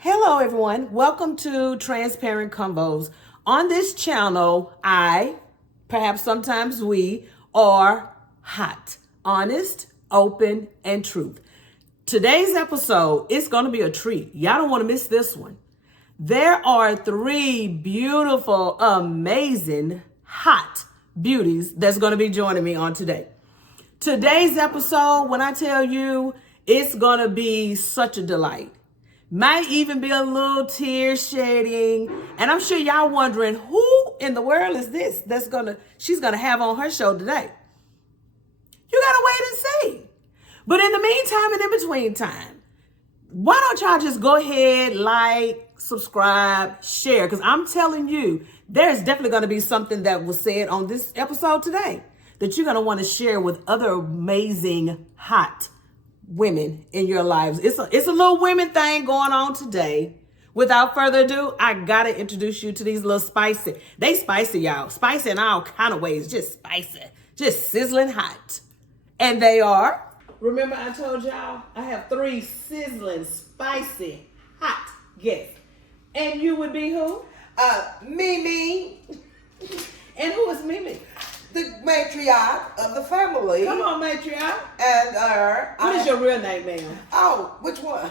Hello, everyone. Welcome to Transparent Convos. On this channel, perhaps sometimes we, are hot, honest, open, and truth. Today's episode is going to be a treat. Y'all don't want to miss this one. There are three beautiful, amazing, hot beauties that's going to be joining me on today. Today's episode, when I tell you, it's going to be such a delight. Might even be a little tear shedding. And I'm sure y'all wondering, who in the world is this she's gonna have on her show today? You gotta wait and see. But in the meantime and in between time, why don't y'all just go ahead, like, subscribe, share? Because I'm telling you, there's definitely gonna be something that was said on this episode today that you're gonna want to share with other amazing, hot women in your lives. It's a little women thing going on today. Without further ado, I gotta introduce you to these little spicy. They spicy, y'all. Spicy in all kind of ways. Just spicy. Just sizzling hot. And they are. Remember I told y'all I have three sizzling, spicy, hot guests. And you would be who? Mimi. And who is Mimi? The matriarch of the family. Come on, matriarch. And what is your real name, ma'am? Oh, which one?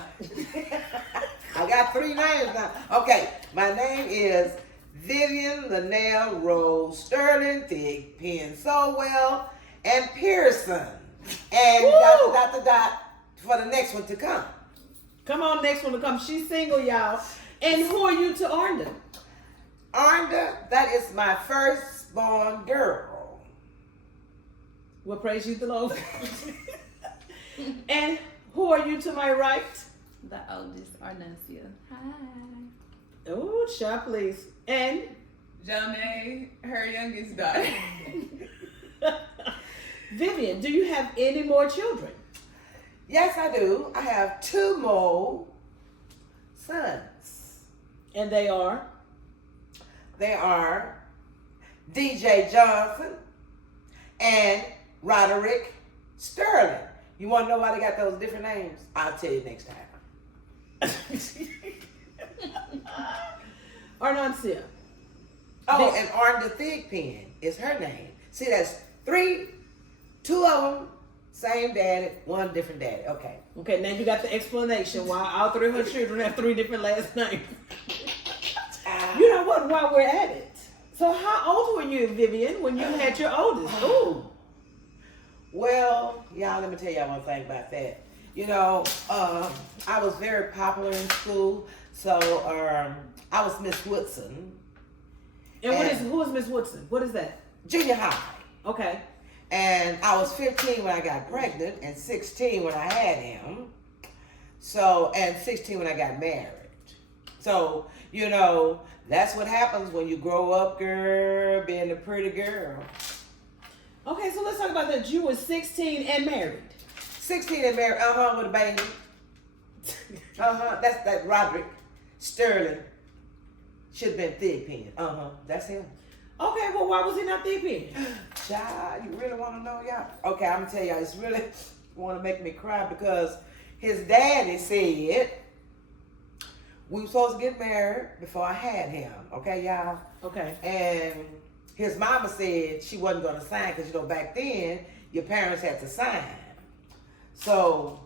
I got three names now. Okay, my name is Vivian Linnell Rose Sterling Thick Penn Sowell and Pearson. And dot for the next one to come. Come on, next one to come. She's single, y'all. And who are you to Arnda? Arnda, that is my firstborn girl. Well, praise you the Lord. And who are you to my right? The oldest, Arnancia. Hi. Oh, child, please. And? Janae, her youngest daughter. Vivian, do you have any more children? Yes, I do. I have two more sons. And they are? They are DJ Johnson and Roderick Sterling. You want to know why they got those different names? I'll tell you next time. Arnancia. Oh, and Arnda Thigpen is her name. See, that's two of them, same daddy, one different daddy. Okay. Okay, now you got the explanation why all three of her children have three different last names. You know what, while we're at it. So how old were you, Vivian, when you had your oldest? Ooh. Well, y'all, let me tell y'all one thing about that. You know, I was very popular in school, so I was Miss Woodson. And who is Miss Woodson? What is that? Junior high. Okay. And I was 15 when I got pregnant, and 16 when I had him. So, and 16 when I got married. So, you know, that's what happens when you grow up, girl, being a pretty girl. Okay, so let's talk about that. You were 16 and married. 16 and married, with a baby. That's that Roderick Sterling. Should have been Thigpen. That's him. Okay, well, why was he not Thigpen? Child, you really want to know, y'all? Okay, I'm going to tell y'all, it's really want to make me cry because his daddy said we were supposed to get married before I had him. Okay, y'all? Okay. And his mama said she wasn't going to sign because, you know, back then, your parents had to sign. So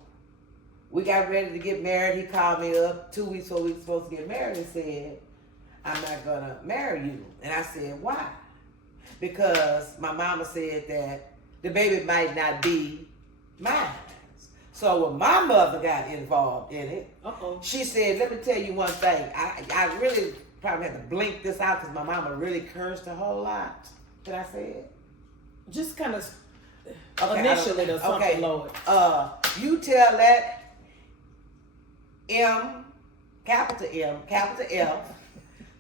we got ready to get married. He called me up 2 weeks before we were supposed to get married and said, I'm not going to marry you. And I said, why? Because my mama said that the baby might not be mine. So when my mother got involved in it, she said, let me tell you one thing. I really probably had to blink this out because my mama really cursed a whole lot. Did I say it? Just kind of initially or something, okay. Lord. You tell that capital M, capital F,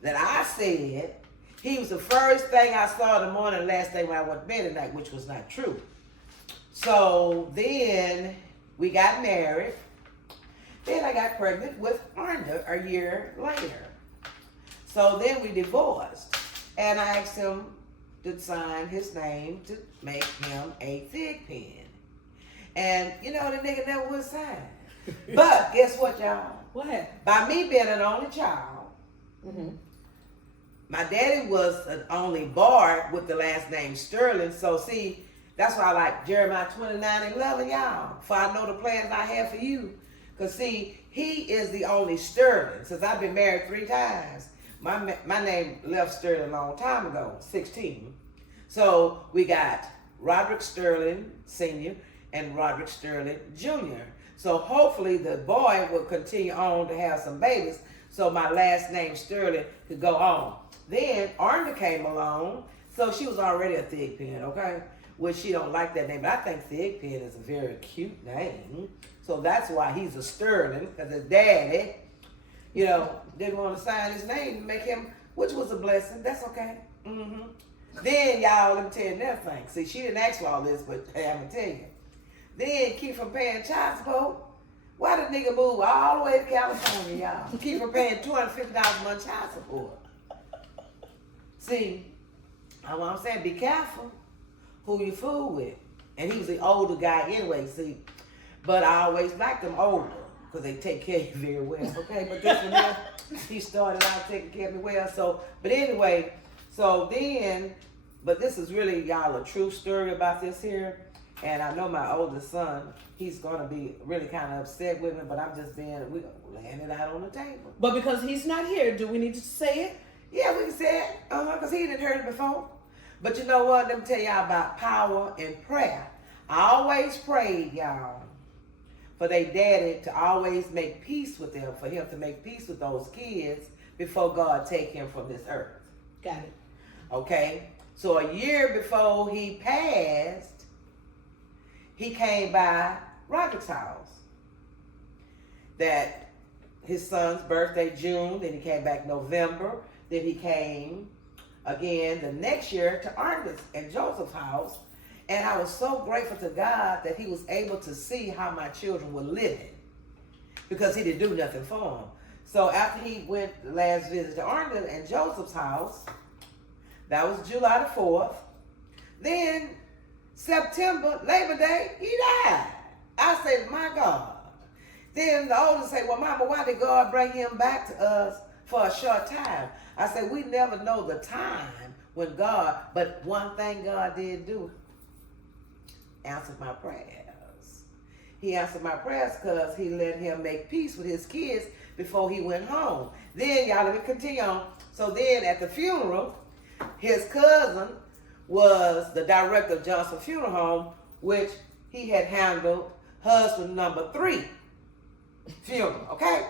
that I said he was the first thing I saw in the morning, last thing when I went to bed at night, which was not true. So then we got married. Then I got pregnant with Arnda a year later. So then we divorced. And I asked him to sign his name to make him a Thigpen. And, you know, the nigga never would sign. But guess what, y'all? What happened? By me being an only child, Mm-hmm. my daddy was an only boy with the last name Sterling. So see, that's why I like Jeremiah 29:11, y'all. For I know the plans I have for you. Because see, he is the only Sterling. Since I've been married 3 times, my name left Sterling a long time ago, 16. So we got Roderick Sterling Sr. and Roderick Sterling Jr. So hopefully the boy will continue on to have some babies so my last name Sterling could go on. Then Arnda came along, so she was already a Thigpen, okay? Which she don't like that name, but I think Thigpen is a very cute name. So that's why he's a Sterling, because his daddy, didn't want to sign his name to make him, which was a blessing. That's okay. Mm-hmm. Then, y'all, let me tell you another thing. See, she didn't ask for all this, but hey, I'm going to tell you. Then keep from paying child support. Why the nigga move all the way to California, y'all? Keep from paying $250 a month child support. See, what I'm saying, be careful who you fool with. And he was the older guy anyway, see. But I always liked them older because they take care of you very well, okay? But this one here, he started out taking care of me well. So, but anyway, so then, but this is really, y'all, a true story about this here. And I know my oldest son, he's going to be really kind of upset with me, but I'm just we're laying it out on the table. But because he's not here, do we need to say it? Yeah, we can say it, because he didn't heard it before. But you know what? Let me tell y'all about power and prayer. I always prayed, y'all, for their daddy to always make peace with them, for him to make peace with those kids before God take him from this earth. Got it. Okay? So a year before he passed, he came by Roderick's house. That his son's birthday, June, then he came back November, then he came again the next year to Arnda's and Joseph's house. And I was so grateful to God that he was able to see how my children were living because he didn't do nothing for them. So after he went the last visit to Arnda and Joseph's house, that was July the 4th. Then September, Labor Day, he died. I said, my God. Then the oldest said, well, Mama, why did God bring him back to us for a short time? I said, we never know the time when God, but one thing God did do, answered my prayers. He answered my prayers because he let him make peace with his kids before he went home. Then, y'all, let me continue on. So then at the funeral, his cousin was the director of Johnson Funeral Home, which he had handled husband number 3 funeral, okay?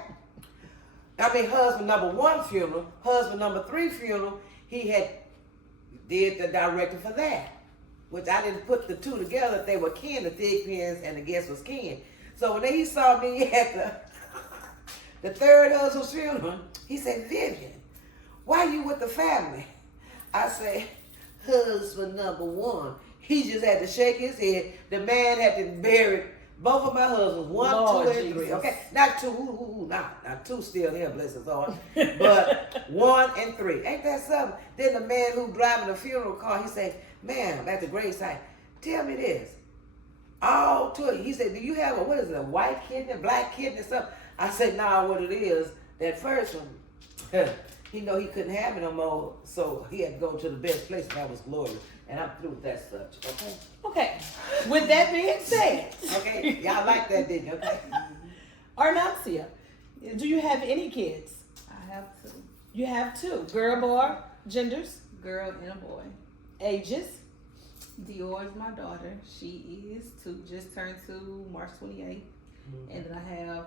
I mean, husband number 1 funeral, husband number 3 funeral, he had did the director for that, which I didn't put the two together. They were kin, the Thigpens and the guest was kin. So when he saw me at the 3rd husband's funeral, he said, Vivian, why you with the family? I said, husband number 1. He just had to shake his head. The man had to bury both of my husbands, 1, Lord 2, and Jesus. 3. Okay, not 2, not 2 still here, bless his heart, but 1 and 3. Ain't that something? Then the man who driving the funeral car, he said, ma'am, at the gravesite, tell me this. All 2 of you. He said, do you have a white kidney, black kidney, something? I said, nah, what it is, that first one, he know he couldn't have it no more, so he had to go to the best place, and that was glory. And I'm through with that subject, okay? Okay. With that being said. Okay, y'all like that, didn't you? Okay. Arnancia, do you have any kids? I have 2. You have 2. Girl, boy, genders, Girl and a boy. ages. Dior is my daughter. She is 2, just turned 2 March 28th. Mm-hmm. And then I have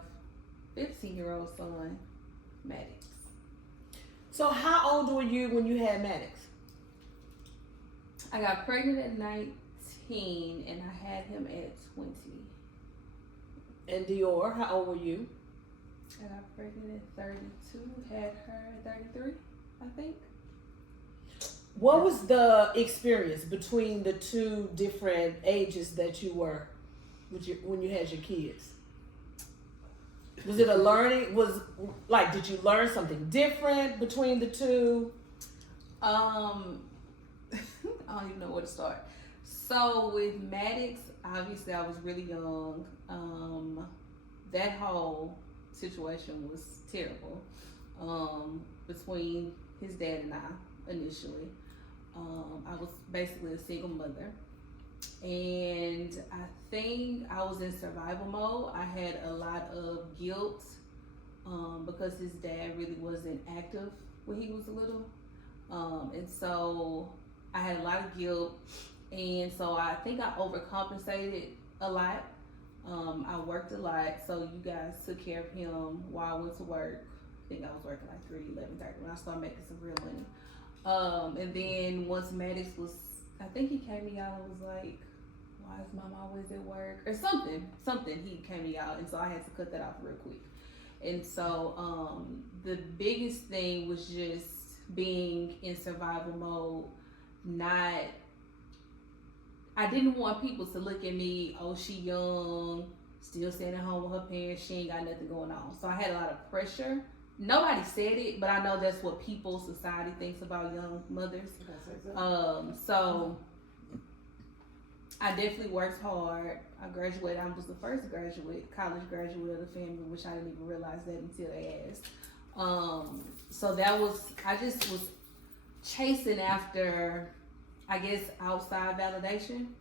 15-year-old son, Maddox. So how old were you when you had Maddox? I got pregnant at 19 and I had him at 20. And Dior, how old were you? I got pregnant at 32, had her at 33, I think. What was the experience between the 2 different ages that you were when you had your kids? Was it a learning? Did you learn something different between the 2? I don't even know where to start. So with Maddox, obviously I was really young. that whole situation was terrible between his dad and I initially. I was basically a single mother, and I think I was in survival mode. I had a lot of guilt because his dad really wasn't active when he was little, and so I had a lot of guilt, and so I think I overcompensated a lot. I worked a lot, so you guys took care of him while I went to work. I think I was working like 3, 11:30 when I started making some real money. And then once Maddox was, I think he came me out and was like, why is mom always at work? Or something he came me out, and so I had to cut that off real quick. And so the biggest thing was just being in survival mode. I didn't want people to look at me, oh, she young, still staying at home with her parents, she ain't got nothing going on. So I had a lot of pressure. Nobody said it, but I know that's what society thinks about young mothers. So I definitely worked hard. I graduated. I was the first college graduate of the family, which I didn't even realize that until they asked. So I just was chasing after, I guess, outside validation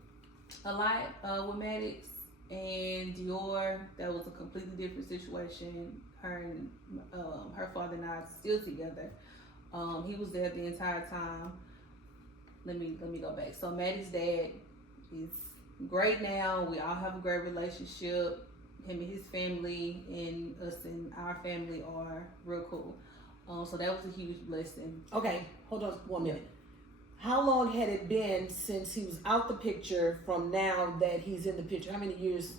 a lot with Maddox and Dior. That was a completely different situation. Her and her father and I are still together. He was there the entire time. Let me go back. So Maddie's dad is great now. We all have a great relationship. Him and his family and us and our family are real cool. So that was a huge blessing. Okay, hold on 1 minute. How long had it been since he was out the picture from now that he's in the picture? How many years?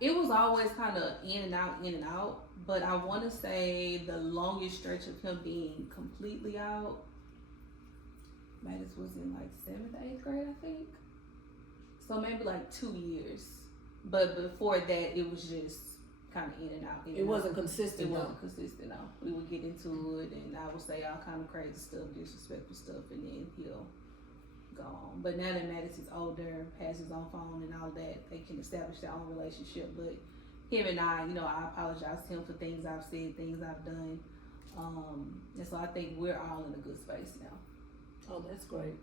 It was always kind of in and out, but I want to say the longest stretch of him being completely out, Maddox was in like 7th, 8th grade, I think. So maybe like 2 years. But before that, it was just kind of in and out. It wasn't consistent. It wasn't consistent, no. We would get into it, and I would say all kind of crazy stuff, disrespectful stuff, and then he'll go on. But now that Maddox is older, has his own phone and all that, they can establish their own relationship. But him and I, I apologize to him for things I've said, things I've done. And so I think we're all in a good space now. Oh, that's great.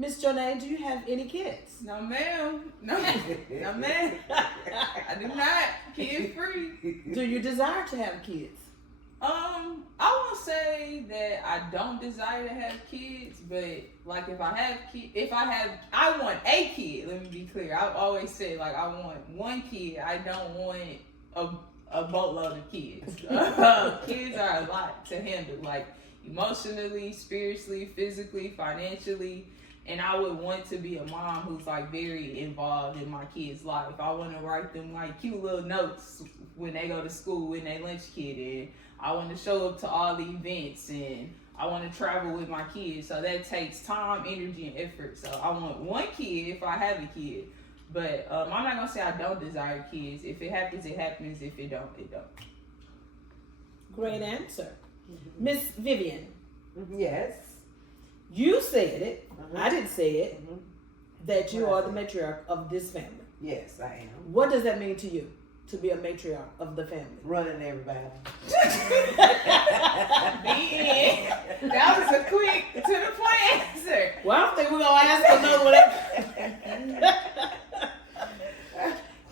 Miss Jonay, do you have any kids? No, ma'am. No, ma'am. I do not. Kid free. Do you desire to have kids? I won't say that I don't desire to have kids, but like if I have kids, I want a kid. Let me be clear. I've always said like I want one kid. I don't want a boatload of kids. Kids are a lot to handle, like emotionally, spiritually, physically, financially. And I would want to be a mom who's like very involved in my kids' life. I want to write them like cute little notes when they go to school in their lunch kit, and I want to show up to all the events, and I want to travel with my kids. So that takes time, energy, and effort. So I want one kid if I have a kid. But I'm not going to say I don't desire kids. If it happens, it happens. If it don't, it don't. Great answer. Miss Vivian. Yes. You said it. I didn't say it. That you What are the matriarch of this family. Yes, I am. What does that mean to you, to be a matriarch of the family? Running everybody. That was a quick to the point answer. Well, I don't think we're going to ask another one.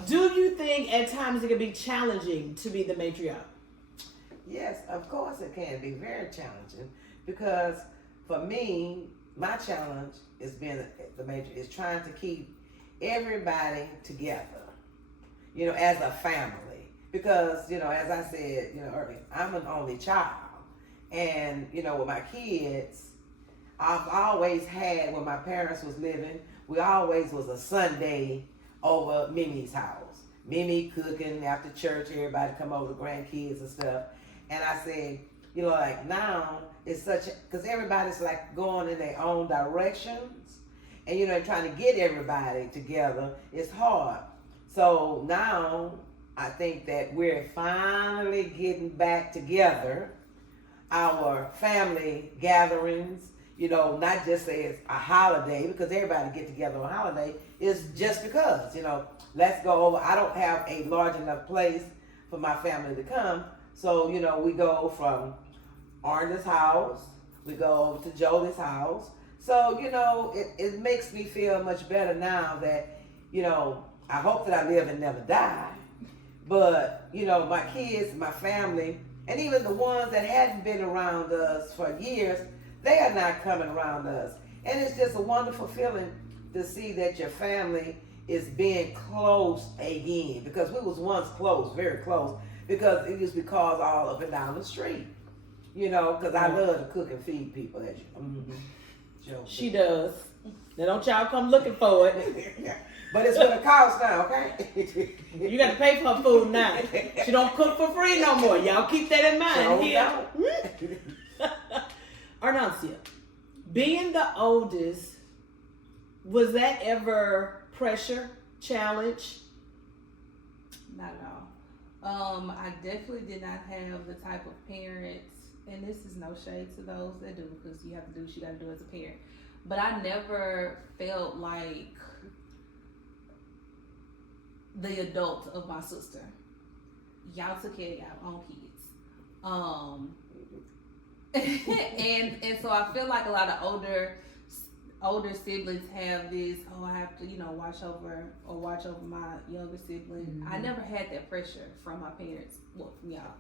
Do you think at times it can be challenging to be the matriarch? Yes, of course it can be very challenging, because for me, my challenge is being the major is trying to keep everybody together, as a family. Because, as I said, earlier, I'm an only child. And, with my kids, I've always had, when my parents was living, we always was a Sunday over Mimi's house. Mimi cooking after church, everybody come over, the grandkids and stuff. And I said, like now, it's because everybody's like going in their own directions, and trying to get everybody together is hard. So now I think that we're finally getting back together. Our family gatherings, you know, not just say it's a holiday because everybody get together on holiday. It's just because, you know, let's go over. I don't have a large enough place for my family to come. So, you know, we go from Arna's house, we go over to Jolie's house. So, you know, it makes me feel much better now that, you know, I hope that I live and never die. But, you know, my kids, my family, and even the ones that hadn't been around us for years, they are not coming around us. And it's just a wonderful feeling to see that your family is being close again. Because we was once close, very close, because it used to be cars all up and down the street. You know, because I love to cook and feed people, as you She does. Now don't y'all come looking for it. But it's gonna cost now, okay? You got to pay for her food now. She don't cook for free no more. Y'all keep that in mind here. Arnancia, being the oldest, was that ever pressure, challenge? Not at all. I definitely did not have the type of parents, and this is no shade to those that do, because you have to do what you got to do as a parent. But I never felt like the adult of my sister. Y'all took care of y'all own kids. And so I feel like a lot of older siblings have this, oh, I have to, you know, watch over my younger sibling. Mm-hmm. I never had that pressure from my parents, well, from y'all.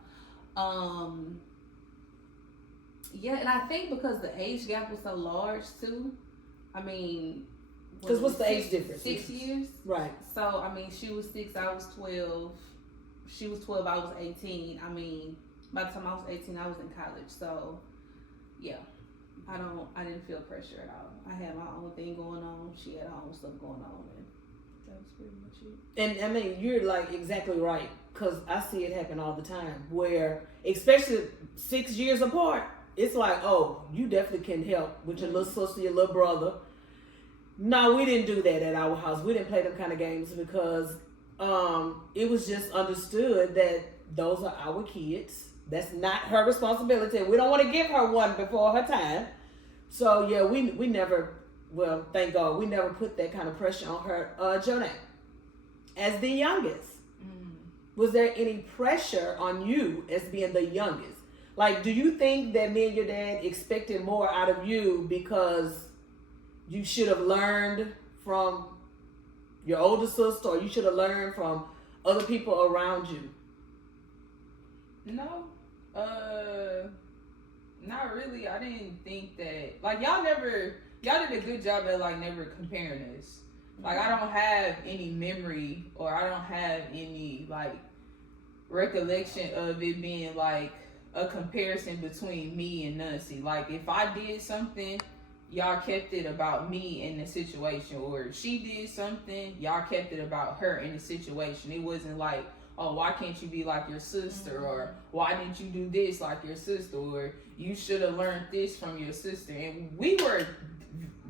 Yeah, and I think because the age gap was so large too. I mean, because what's the age difference? 6 years. Right. So I mean, she was 6, I was 12. She was 12, I was 18. I mean, by the time I was 18, I was in college. So yeah, I didn't feel pressure at all. I had my own thing going on. She had her own stuff going on, and that was pretty much it. And I mean, you're like exactly right, because I see it happen all the time, where especially 6 years apart, it's like, oh, you definitely can help with your little sister, your little brother. No, we didn't do that at our house. We didn't play them kind of games because it was just understood that those are our kids. That's not her responsibility. We don't want to give her one before her time. So yeah, we never, well, thank God, we never put that kind of pressure on her. Jonah, as the youngest, was there any pressure on you as being the youngest? Like, do you think that me and your dad expected more out of you because you should have learned from your older sister, or you should have learned from other people around you? No, not really. I didn't think that, like, y'all did a good job at, like, never comparing us. Like, I don't have any memory, or I don't have any, like, recollection of it being, like, a comparison between me and Nancy. Like, if I did something, y'all kept it about me in the situation, or if she did something, y'all kept it about her in the situation. It wasn't like, oh, why can't you be like your sister, or why didn't you do this like your sister, or you should have learned this from your sister. And we were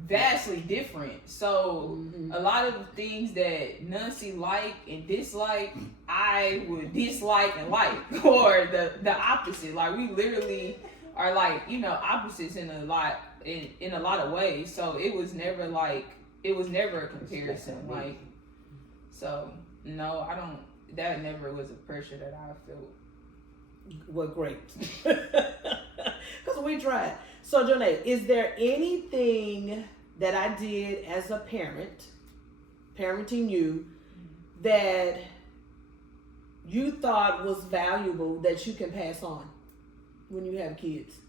vastly different, so a lot of the things that Nancy liked and disliked, I would dislike and like, or the opposite. Like, we literally are, like, you know, opposites in a lot of ways. So it was never a comparison. Like, so no, I don't. That never was a pressure that I felt. Well, great. Because we tried. So, Jonay, is there anything that I did as a parent, parenting you, that you thought was valuable that you can pass on when you have kids?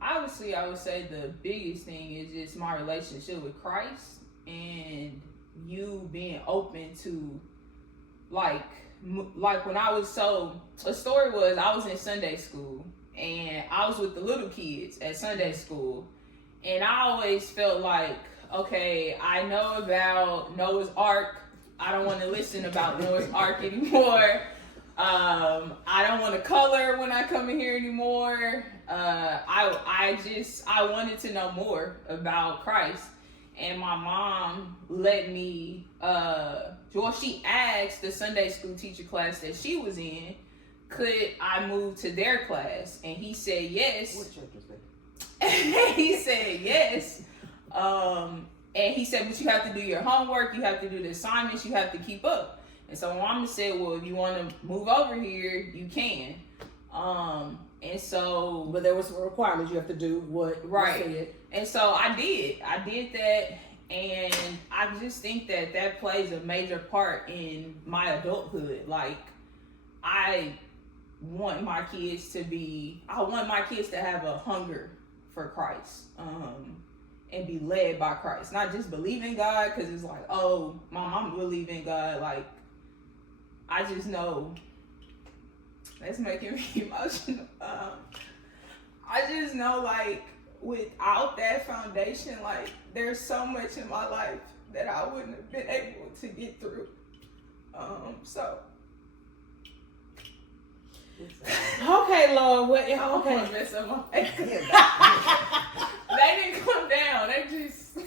Obviously, I would say the biggest thing is just my relationship with Christ, and you being open to, like when I was, so a story was, I was in Sunday school, and I was with the little kids at Sunday school, and I always felt like, okay, I know about Noah's Ark. I don't want to listen about Noah's Ark anymore. I don't want to color when I come in here anymore. I wanted to know more about Christ. And my mom let me, she asked the Sunday school teacher class that she was in, could I move to their class? And he said yes. What church was that? And he said yes. And he said, but you have to do your homework, you have to do the assignments, you have to keep up. And so my mama said, well, if you want to move over here, you can. And so, but there was some requirements you have to do what right. you said. And so I did that, and I just think that plays a major part in my adulthood. Like, I want my kids to have a hunger for Christ, and be led by Christ, not just believe in God because it's like, oh, my mom believe in God. Like, I just know that's making me emotional. I just know, like, without that foundation, like, there's so much in my life that I wouldn't have been able to get through. So. Okay, Lord. What? Okay. Mess up my face. They didn't come down. They just.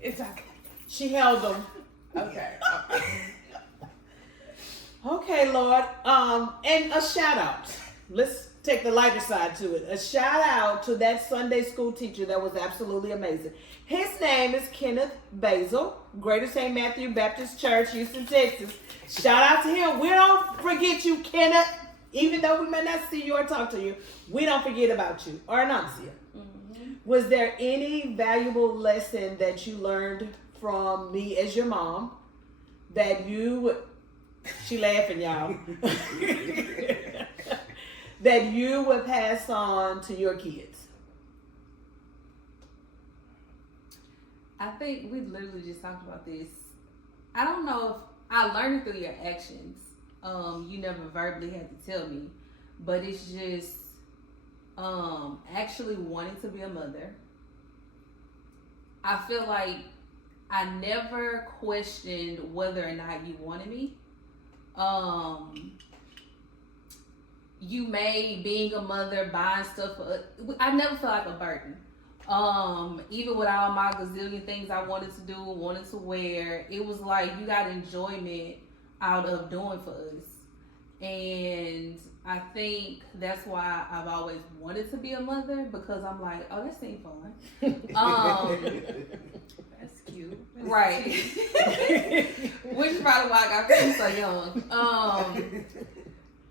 It's okay. She held them. Okay. Okay, Lord. And a shout out. Let's take the lighter side to it. A shout out to that Sunday school teacher that was absolutely amazing. His name is Kenneth Basil, Greater St. Matthew Baptist Church, Houston, Texas. Shout out to him. We don't forget you, Kenneth. Even though we may not see you or talk to you, we don't forget about you. Or Anuncia. Mm-hmm. Was there any valuable lesson that you learned from me as your mom that you would, she laughing, y'all, that you would pass on to your kids? I think we literally just talked about this. I don't know if I learned it through your actions. You never verbally had to tell me, but it's just actually wanting to be a mother. I feel like I never questioned whether or not you wanted me. You made being a mother, buying stuff I never felt like a burden. Even with all my gazillion things I wanted to do, wanted to wear, it was like you got enjoyment out of doing for us. And I think that's why I've always wanted to be a mother, because I'm like, oh, that seems fun. That's cute. That's right. Which is probably why I got feel so young.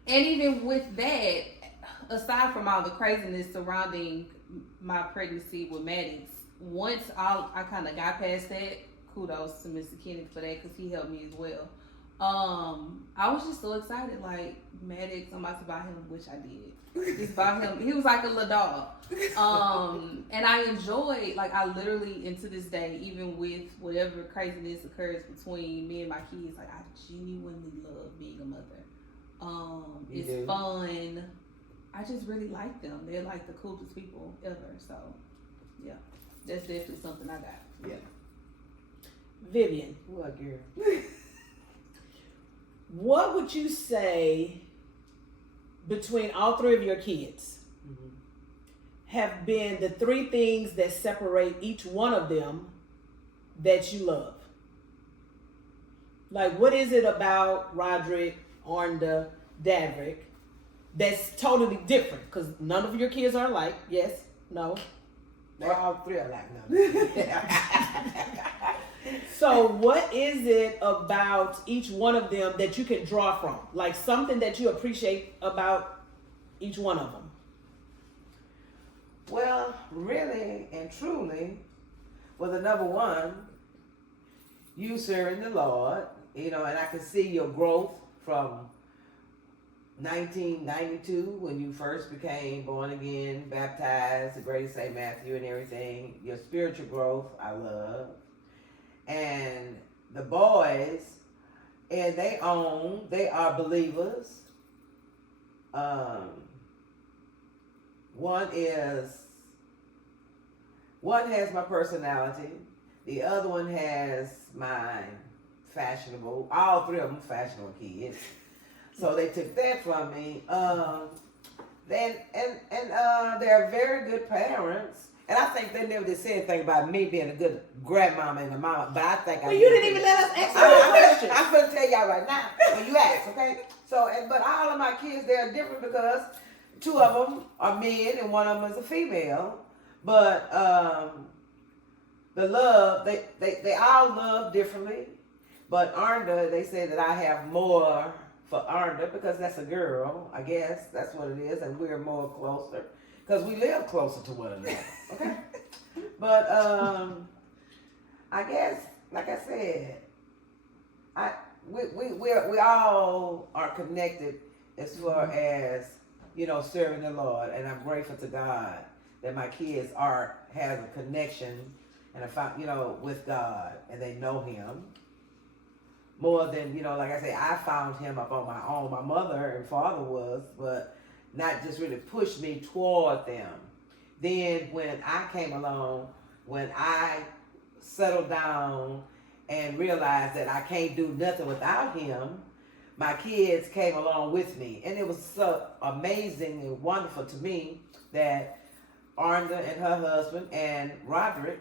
And even with that, aside from all the craziness surrounding my pregnancy with Maddox, once I kind of got past that, kudos to Mr. Kenneth for that, because he helped me as well. I was just so excited, like, Maddox, I'm about to buy him, which I did. Just buy him. He was like a little dog. And I enjoyed, like, I literally, and to this day, even with whatever craziness occurs between me and my kids, like, I genuinely love being a mother. It's fun. I just really like them. They're like the coolest people ever. So, yeah, that's definitely something I got. Yeah. Vivian. What, girl? What would you say between all three of your kids have been the three things that separate each one of them that you love? Like, what is it about Roderick, Ornda, Davrick that's totally different? Because none of your kids are alike. Yes? No? They're all three alike now. So what is it about each one of them that you can draw from? Like something that you appreciate about each one of them? Well, really and truly, well, the number one, you serving the Lord, you know, and I can see your growth from 1992 when you first became born again, baptized, the Greater St. Matthew and everything. Your spiritual growth, I love. And the boys, and they are believers. One has my personality. The other one has my fashionable. All three of them fashionable kids. So they took that from me. They're very good parents. And I think they never did say anything about me being a good grandmama and a mama, but I think you didn't even let us ask you a question. I'm going to tell y'all right now when you ask, okay? So, but all of my kids, they're different because two of them are men and one of them is a female. But the love, they all love differently. But Arnda, they say that I have more for Arnda because that's a girl. I guess that's what it is, and we're more closer because we live closer to one another. Okay. But I guess, like I said, we all are connected as far as, you know, serving the Lord, and I'm grateful to God that my kids has a connection and with God, and they know Him more than, you know, like I say, I found Him up on my own. My mother and father was, but not just really pushed me toward them. Then when I came along, when I settled down and realized that I can't do nothing without Him, my kids came along with me. And it was so amazing and wonderful to me that Arnda and her husband and Roderick,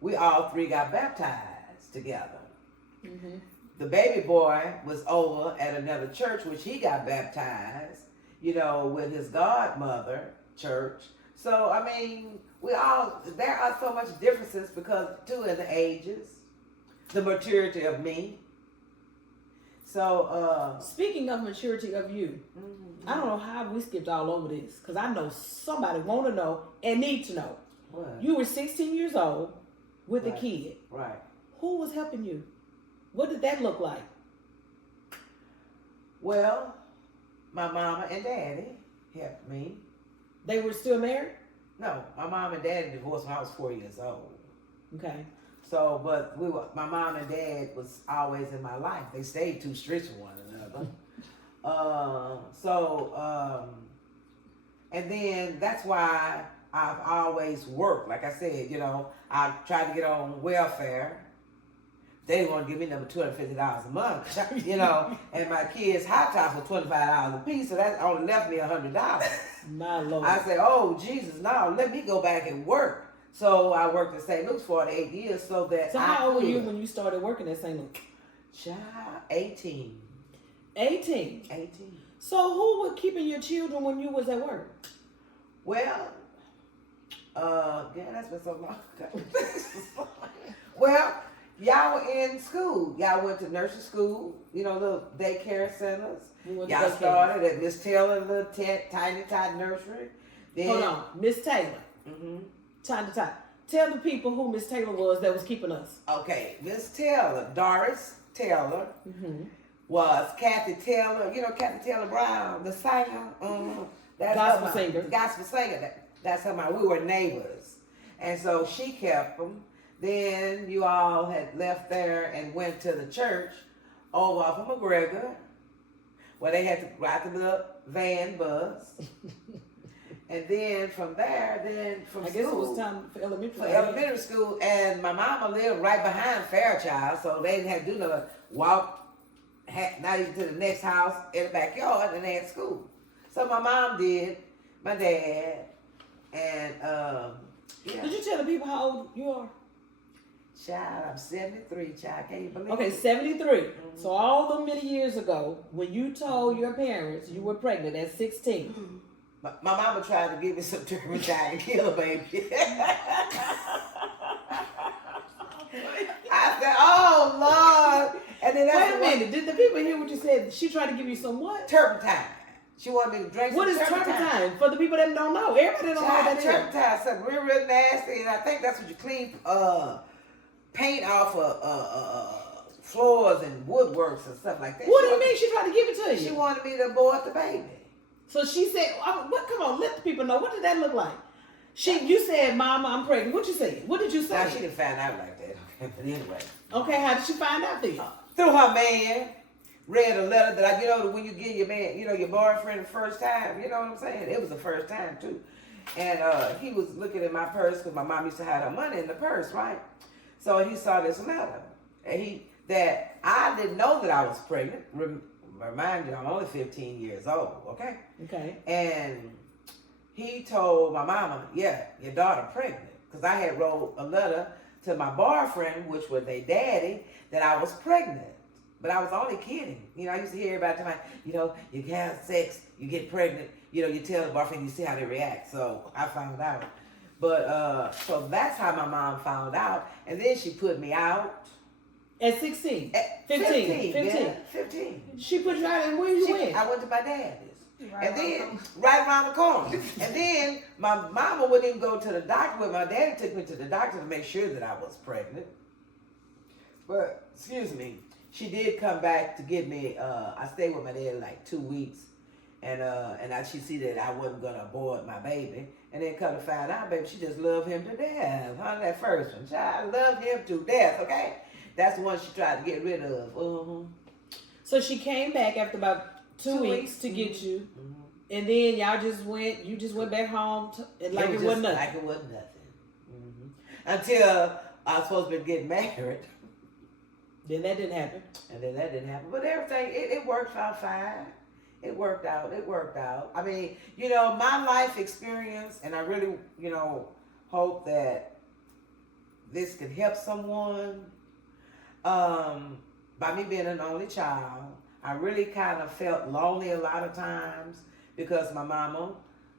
we all three got baptized together. Mm-hmm. The baby boy was over at another church, which he got baptized, you know, with his godmother church. So, I mean, there are so much differences because, too, in the ages, the maturity of me. So, speaking of maturity of you, I don't know how we skipped all over this because I know somebody want to know and need to know. What? You were 16 years old with a kid. Right. Who was helping you? What did that look like? Well, my mama and daddy helped me. They were still married? No, my mom and daddy divorced when I was 4 years old. Okay. So, but my mom and dad was always in my life. They stayed too strict with one another. And then that's why I've always worked. Like I said, you know, I tried to get on welfare. They didn't want to give me number $250 a month, you know, and my kids' hot tops were $25 a piece, so that only left me $100. My Lord. I said, oh, Jesus, no, let me go back and work. So I worked in St. Luke's for 8 years so that So how old were you when you started working at St. Luke? Child, 18. 18? 18. So who was keeping your children when you was at work? Well, yeah, that's been so long. Well, y'all were in school. Y'all went to nursery school, you know, little daycare centers. Y'all started at Miss Taylor, little tiny nursery. Then, hold on, Miss Taylor. Mm-hmm. Time to time. Tell the people who Miss Taylor was that was keeping us. Okay, Miss Taylor, Dharius Taylor, was Kathy Taylor. You know Kathy Taylor Brown, the singer. That's gospel singer. The gospel singer. That's her mom. We were neighbors, and so she kept them. Then you all had left there and went to the church over off of McGregor, where they had to ride the little van bus. And then from there, I guess it was time for elementary school. For elementary school, and my mama lived right behind Fairchild, so they didn't have to do no walk, not even to the next house in the backyard, and they had school. So my mom did, my dad, and yeah. Did you tell the people how old you are? Child, I'm 73, child, can't you believe Okay, it? 73. Mm-hmm. So all the many years ago, when you told your parents you were pregnant at 16. Mm-hmm. My mama tried to give me some turpentine and kill a baby. I said, oh, Lord. And then wait a minute. Did the people hear what you said? She tried to give you some what? Turpentine. She wanted me to drink what some turpentine. What is turpentine? For the people that don't know. Everybody don't know what that is. Turpentine, something real nasty. And I think that's what you clean paint off of floors and woodworks and stuff like that. What do you mean she tried to give it to you? She wanted me to abort the baby. So she said, "What? Come on, let the people know. What did that look like?" You said, "Mama, I'm pregnant." What you say? What did you say? Now, she didn't find out like that. But anyway. Okay, how did she find out then? Through her man. Read a letter that when you get your man, your boyfriend the first time, you know what I'm saying? It was the first time too. And he was looking at my purse because my mom used to have her money in the purse, right? So he saw this letter. And that I didn't know that I was pregnant. Remind you, I'm only 15 years old, okay? Okay. And he told my mama, yeah, your daughter pregnant. Because I had wrote a letter to my boyfriend, which was their daddy, that I was pregnant. But I was only kidding. I used to hear everybody talking, you have sex, you get pregnant, you tell the boyfriend, you see how they react. So I found out. But so that's how my mom found out, and then she put me out. At 16? At 15. Yeah, 15. She put you out, and where you went? I went to my daddy's. Right And then, around right around the corner. And then, my mama wouldn't even go to the doctor, but my daddy took me to the doctor to make sure that I was pregnant. But, excuse me, she did come back to get me, I stayed with my dad like 2 weeks. And she see that I wasn't going to abort my baby. And then come to find out, baby, she just loved him to death. Huh, that first one. Child, loved him to death, okay? That's the one she tried to get rid of. So she came back after about 2 weeks to get you, and then y'all just went. You just went back home, like it wasn't nothing. Like it wasn't nothing. Until I was supposed to be getting married. Then that didn't happen. And then that didn't happen. But everything, it worked out fine. It worked out. I mean, my life experience, and I really, hope that this can help someone. By me being an only child, I really kind of felt lonely a lot of times because my mama,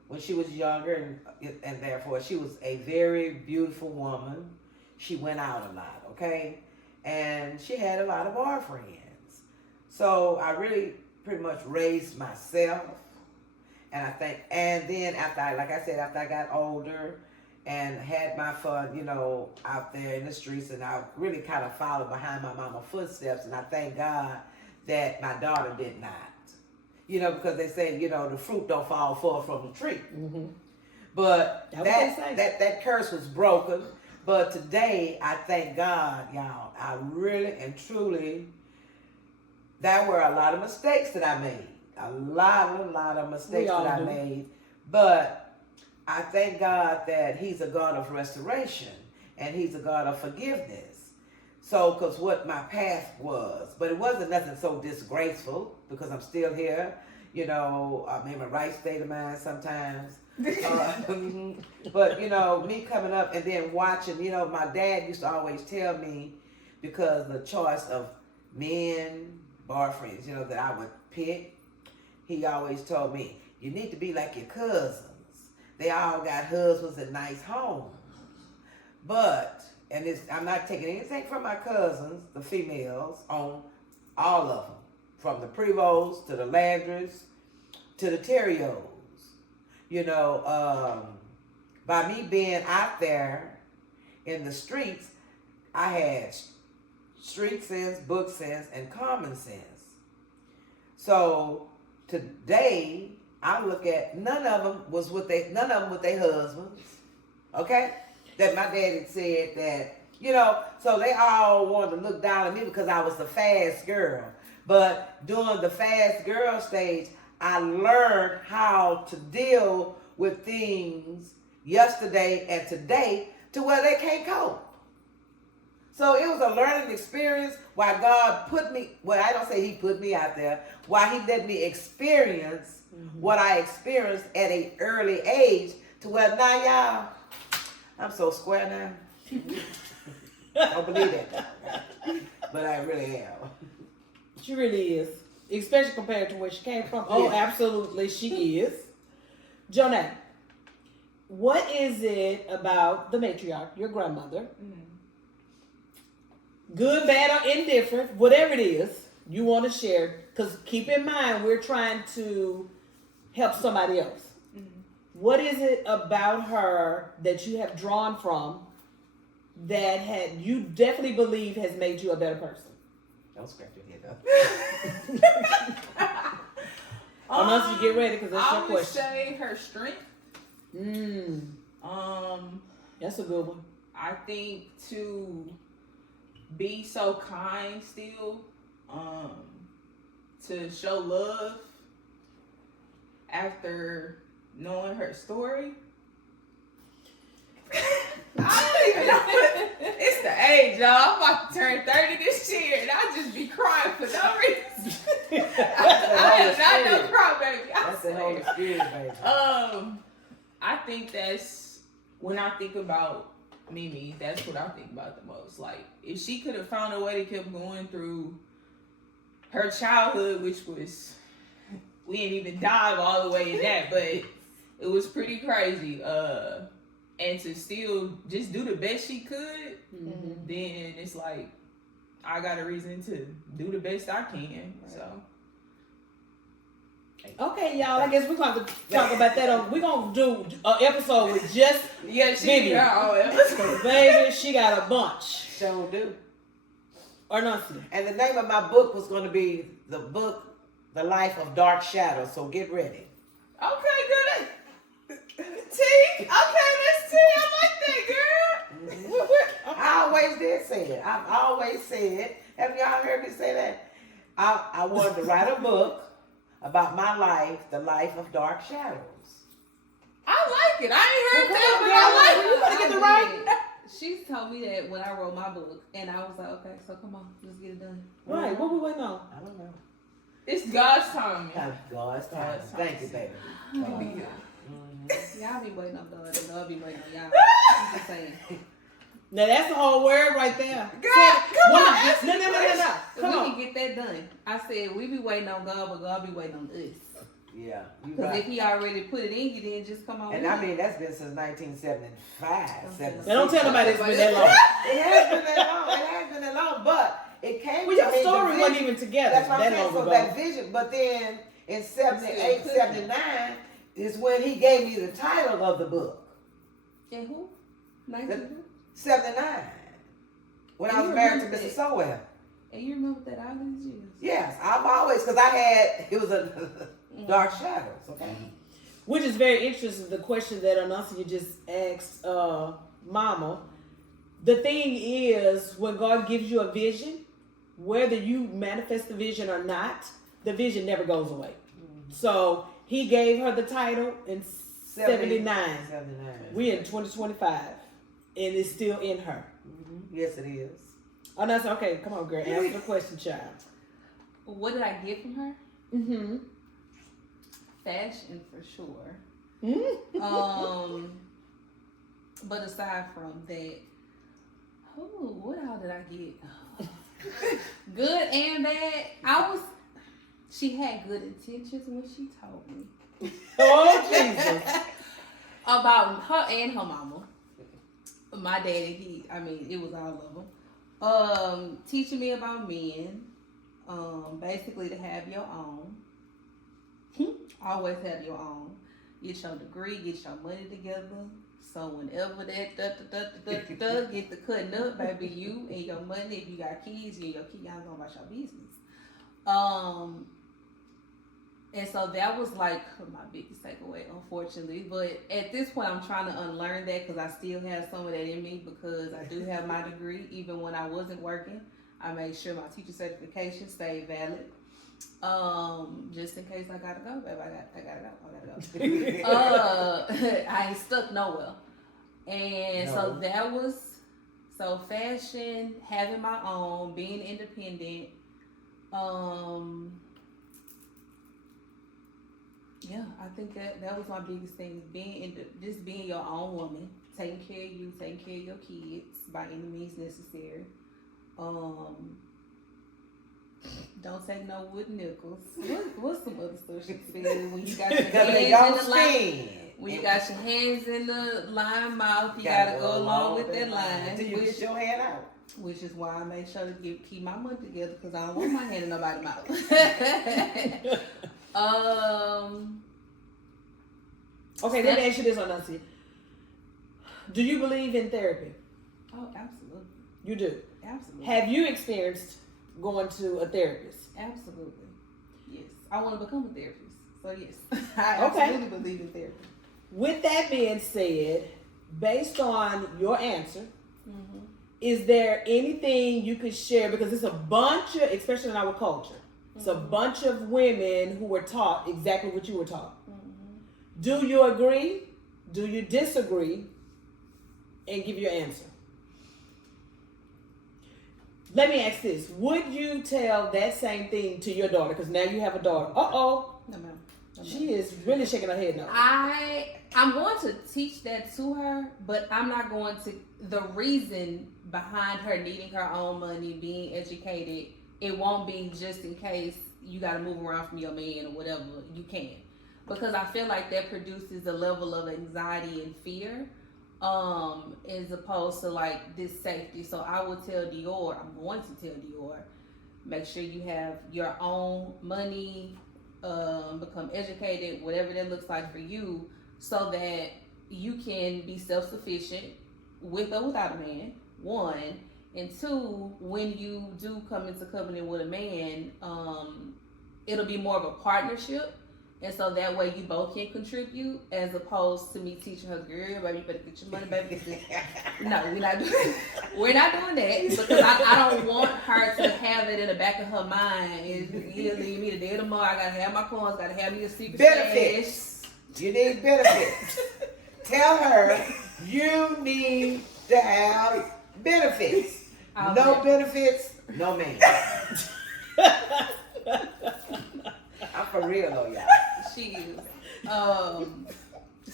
when she was younger, and therefore she was a very beautiful woman, she went out a lot, okay? And she had a lot of boyfriends. So I really pretty much raised myself. And then after I got older, and had my fun, out there in the streets, and I really kind of followed behind my mama's footsteps, and I thank God that my daughter did not. Because they say, the fruit don't fall far from the tree. Mm-hmm. But that curse was broken. But today, I thank God, y'all. I really and truly, there were a lot of mistakes that I made. A lot of mistakes that I made. But I thank God that He's a God of restoration and He's a God of forgiveness. So, because what my path was, but it wasn't nothing so disgraceful because I'm still here. I'm in my right state of mind sometimes. But, me coming up and then watching, my dad used to always tell me, because the choice of men, boyfriends, that I would pick, he always told me, you need to be like your cousins. They all got husbands and nice homes. But, I'm not taking anything from my cousins, the females, on all of them. From the Prevosts to the Landrys to the Terrios. By me being out there in the streets, I had street sense, book sense, and common sense. So, today, I look at none of them with their husbands, okay? That my daddy said that, so they all wanted to look down at me because I was the fast girl. But during the fast girl stage, I learned how to deal with things yesterday and today to where they can't cope. So it was a learning experience why God put me, well, I don't say He put me out there, why He let me experience what I experienced at an early age to where now, y'all, I'm so square now. Don't believe that. But I really am. She really is. Especially compared to where she came from. Oh, yeah. Absolutely, she is. Jonah, what is it about the matriarch, your grandmother, good, bad, or indifferent, whatever it is you want to share? Because keep in mind, we're trying to help somebody else. What is it about her that you have drawn from that you definitely believe has made you a better person? Don't scratch your head up. Unless you get ready, because that's your question. I would say her strength. That's a good one. I think to be so kind still, to show love after knowing her story. I don't even know what, it's the age, y'all. I'm about to turn 30 this year, and I just be crying for no reason. I am not no crybaby. That's the Holy Spirit, baby. I think that's when I think about Mimi. That's what I think about the most. Like, if she could have found a way to keep going through her childhood, which was, we didn't even dive all the way in that, but it was pretty crazy. and to still just do the best she could, then it's like I got a reason to do the best I can. So. Okay, y'all. I guess we're going to talk about that. We're going to do an episode with just She got all episodes. Baby, she got a bunch. Sure do. Or nothing. And the name of my book was going to be the book, The Life of Dark Shadows. So get ready. Okay, girl. T. Okay, that's T. I like that, girl. I always did say it. I've always said. Have y'all heard me say that? I wanted to write a book about my life, the life of dark shadows. I like it. I ain't heard that, but I like it. You better get the right. She told me that when I wrote my book, and I was like, okay, so come on, let's get it done. Right, what we waiting on? I don't know. It's God's time. God's time. Thank you, baby. Y'all be waiting on God, and God be waiting on y'all. I'm just saying. Now that's the whole word right there. Girl, come on. No. Come we on. can get that done. I said we be waiting on God, but God be waiting on us. Yeah, you Because right. if He already put it in you, then just come on. And with I it. mean, that's been since 1975. Now don't tell nobody it's been that long. It has been that long. It has been that long, but it came Well, to your me. story the wasn't vision- even together That's what I'm that saying. long So ago. that vision, but then in 78, 79 is when he gave me the title of the book. And who? 19 79. When I And was you married to remember Mr. that? Sowell. And you remember that all these years? Yes, I've always, because I had, it was a dark shadows, okay? Which is very interesting, the question that Anasia just asked Mama. The thing is, when God gives you a vision, whether you manifest the vision or not, the vision never goes away. So he gave her the title in 79. 79. We in 2025, and it's still in her. Yes, it is. Oh, no, so, okay, come on, girl, answer the question, child. What did I get from her? Mm-hmm. Fashion for sure. Mm-hmm. But aside from that, what all did I get? Good and bad. She had good intentions when she told me. Oh, Jesus. About her and her mama. My daddy, it was all of them. Teaching me about men. Basically to have your own. Always have your own. Get your degree, get your money together. So whenever that get the cutting up, baby, you and your money, if you got kids, you and your kids, y'all going about your business. And so that was like my biggest takeaway, unfortunately. But at this point, I'm trying to unlearn that because I still have some of that in me because I do have my degree. Even when I wasn't working, I made sure my teacher certification stayed valid. Just in case I gotta go, baby. I gotta go. I ain't stuck nowhere. And so that was, fashion, having my own, being independent. Yeah, I think that was my biggest thing. Just being your own woman, taking care of you, taking care of your kids by any means necessary. Don't take no wood nickels. What's some other stuff she said? When you got your hands in the line, when you got your hands in the line mouth, you gotta go along with that line. Until you get your hand out. Which is why I make sure to keep my money together because I don't want my hand in nobody's mouth. Okay, let me ask you this, Anasia. Do you believe in therapy? Oh, absolutely. You do? Absolutely. Have you experienced going to a therapist? Absolutely. Yes. I want to become a therapist. So, yes. I absolutely believe in therapy. With that being said, based on your answer, is there anything you could share? Because it's a bunch of, especially in our culture, it's a bunch of women who were taught exactly what you were taught. Do you agree? Do you disagree? And give your answer. Let me ask this. Would you tell that same thing to your daughter? Because now you have a daughter. No, ma'am. She is really shaking her head now. I'm going to teach that to her, but I'm not going to. The reason behind her needing her own money, being educated, it won't be just in case you got to move around from your man or whatever. You can. Because I feel like that produces a level of anxiety and fear as opposed to like this safety. So I will tell Dior, I'm going to tell Dior, make sure you have your own money, become educated, whatever that looks like for you, so that you can be self-sufficient with or without a man, one. And two, when you do come into covenant with a man, it'll be more of a partnership. And so that way you both can contribute, as opposed to me teaching her, girl, baby, you better get your money, baby. No, we're not doing that, because I don't want her to have it in the back of her mind. You leave me today or tomorrow. I gotta have my coins, gotta have me a secret benefits. stash. You need benefits. Tell her you need to have benefits. No benefits, no man. I'm for real though, y'all. She is.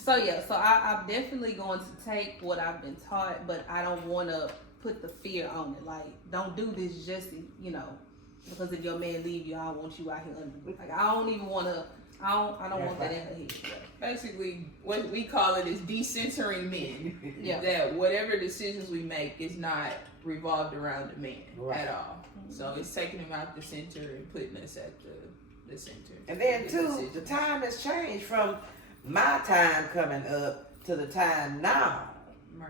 So I'm definitely going to take what I've been taught, but I don't want to put the fear on it. Like, don't do this just to, because if your man leave you, I don't want you out here under. Like, I don't even want to. I don't want that in her head. Basically, what we call it is decentering men. Yeah. That whatever decisions we make is not revolved around the man at all. Mm-hmm. So it's taking him out the center and putting us at the center. And then too, the time has changed from my time coming up to the time now. Right.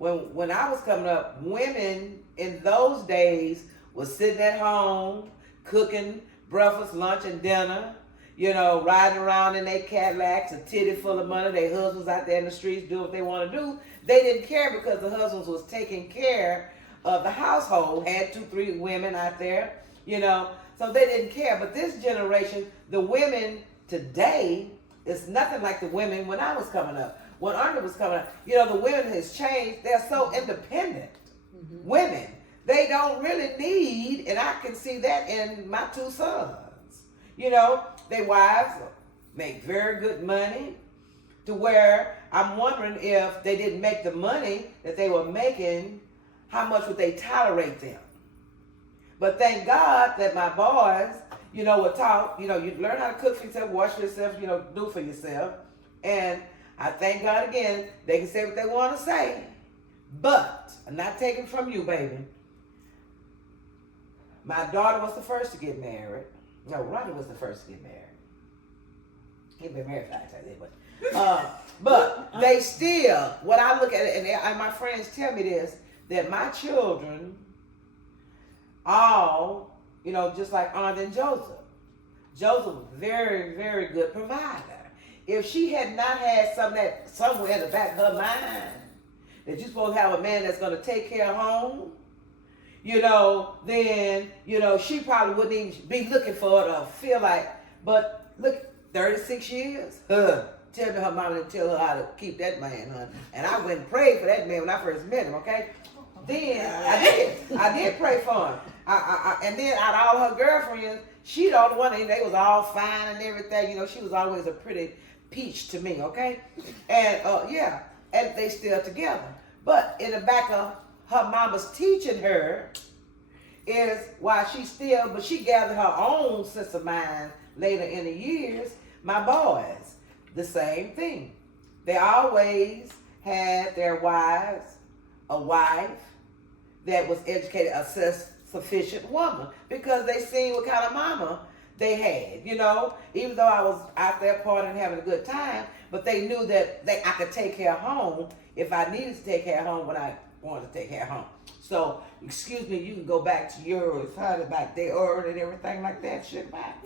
When I was coming up, women in those days was sitting at home, cooking breakfast, lunch, and dinner, riding around in their Cadillacs, a titty full of money, their husbands out there in the streets doing what they want to do. They didn't care because the husbands was taking care of the household, had 2-3 women out there, so they didn't care. But this generation, the women today, is nothing like the women when I was coming up. When Arnold was coming up, the women has changed. They're so independent. Mm-hmm. Women, they don't really need, and I can see that in my 2 sons. Their wives make very good money, to where I'm wondering if they didn't make the money that they were making, how much would they tolerate them? But thank God that my boys, were taught, you learn how to cook for yourself, wash yourself, do for yourself. And I thank God again, they can say what they want to say. But I'm not taking from you, baby. My daughter was the first to get married. No, Ronnie was the first to get married. He'd been married 5 times, but they still, what I look at it, and my friends tell me this, that my children all, just like Aunt and Joseph. Joseph was very, very good provider. If she had not had somewhere in the back of her mind that you're supposed to have a man that's going to take care of home, then, she probably wouldn't even be looking for it or feel like, but look, 36 years, tell me her mama didn't tell her how to keep that man, honey. And I went and prayed for that man when I first met him, okay? Then I did pray for him. And then out of all her girlfriends, she the only one, they was all fine and everything. She was always a pretty peach to me, okay? And and they still together. But in the back of her mama's teaching her is why she gathered her own sense of mind later in the years. My boys, the same thing. They always had their wives, a wife that was educated, a self-sufficient woman, because they seen what kind of mama they had, even though I was out there partying, having a good time, but they knew that I could take care of home if I needed to take care of home when I wanted to take care of home. So, excuse me, you can go back to yours, honey, back there, and everything like that, shit back.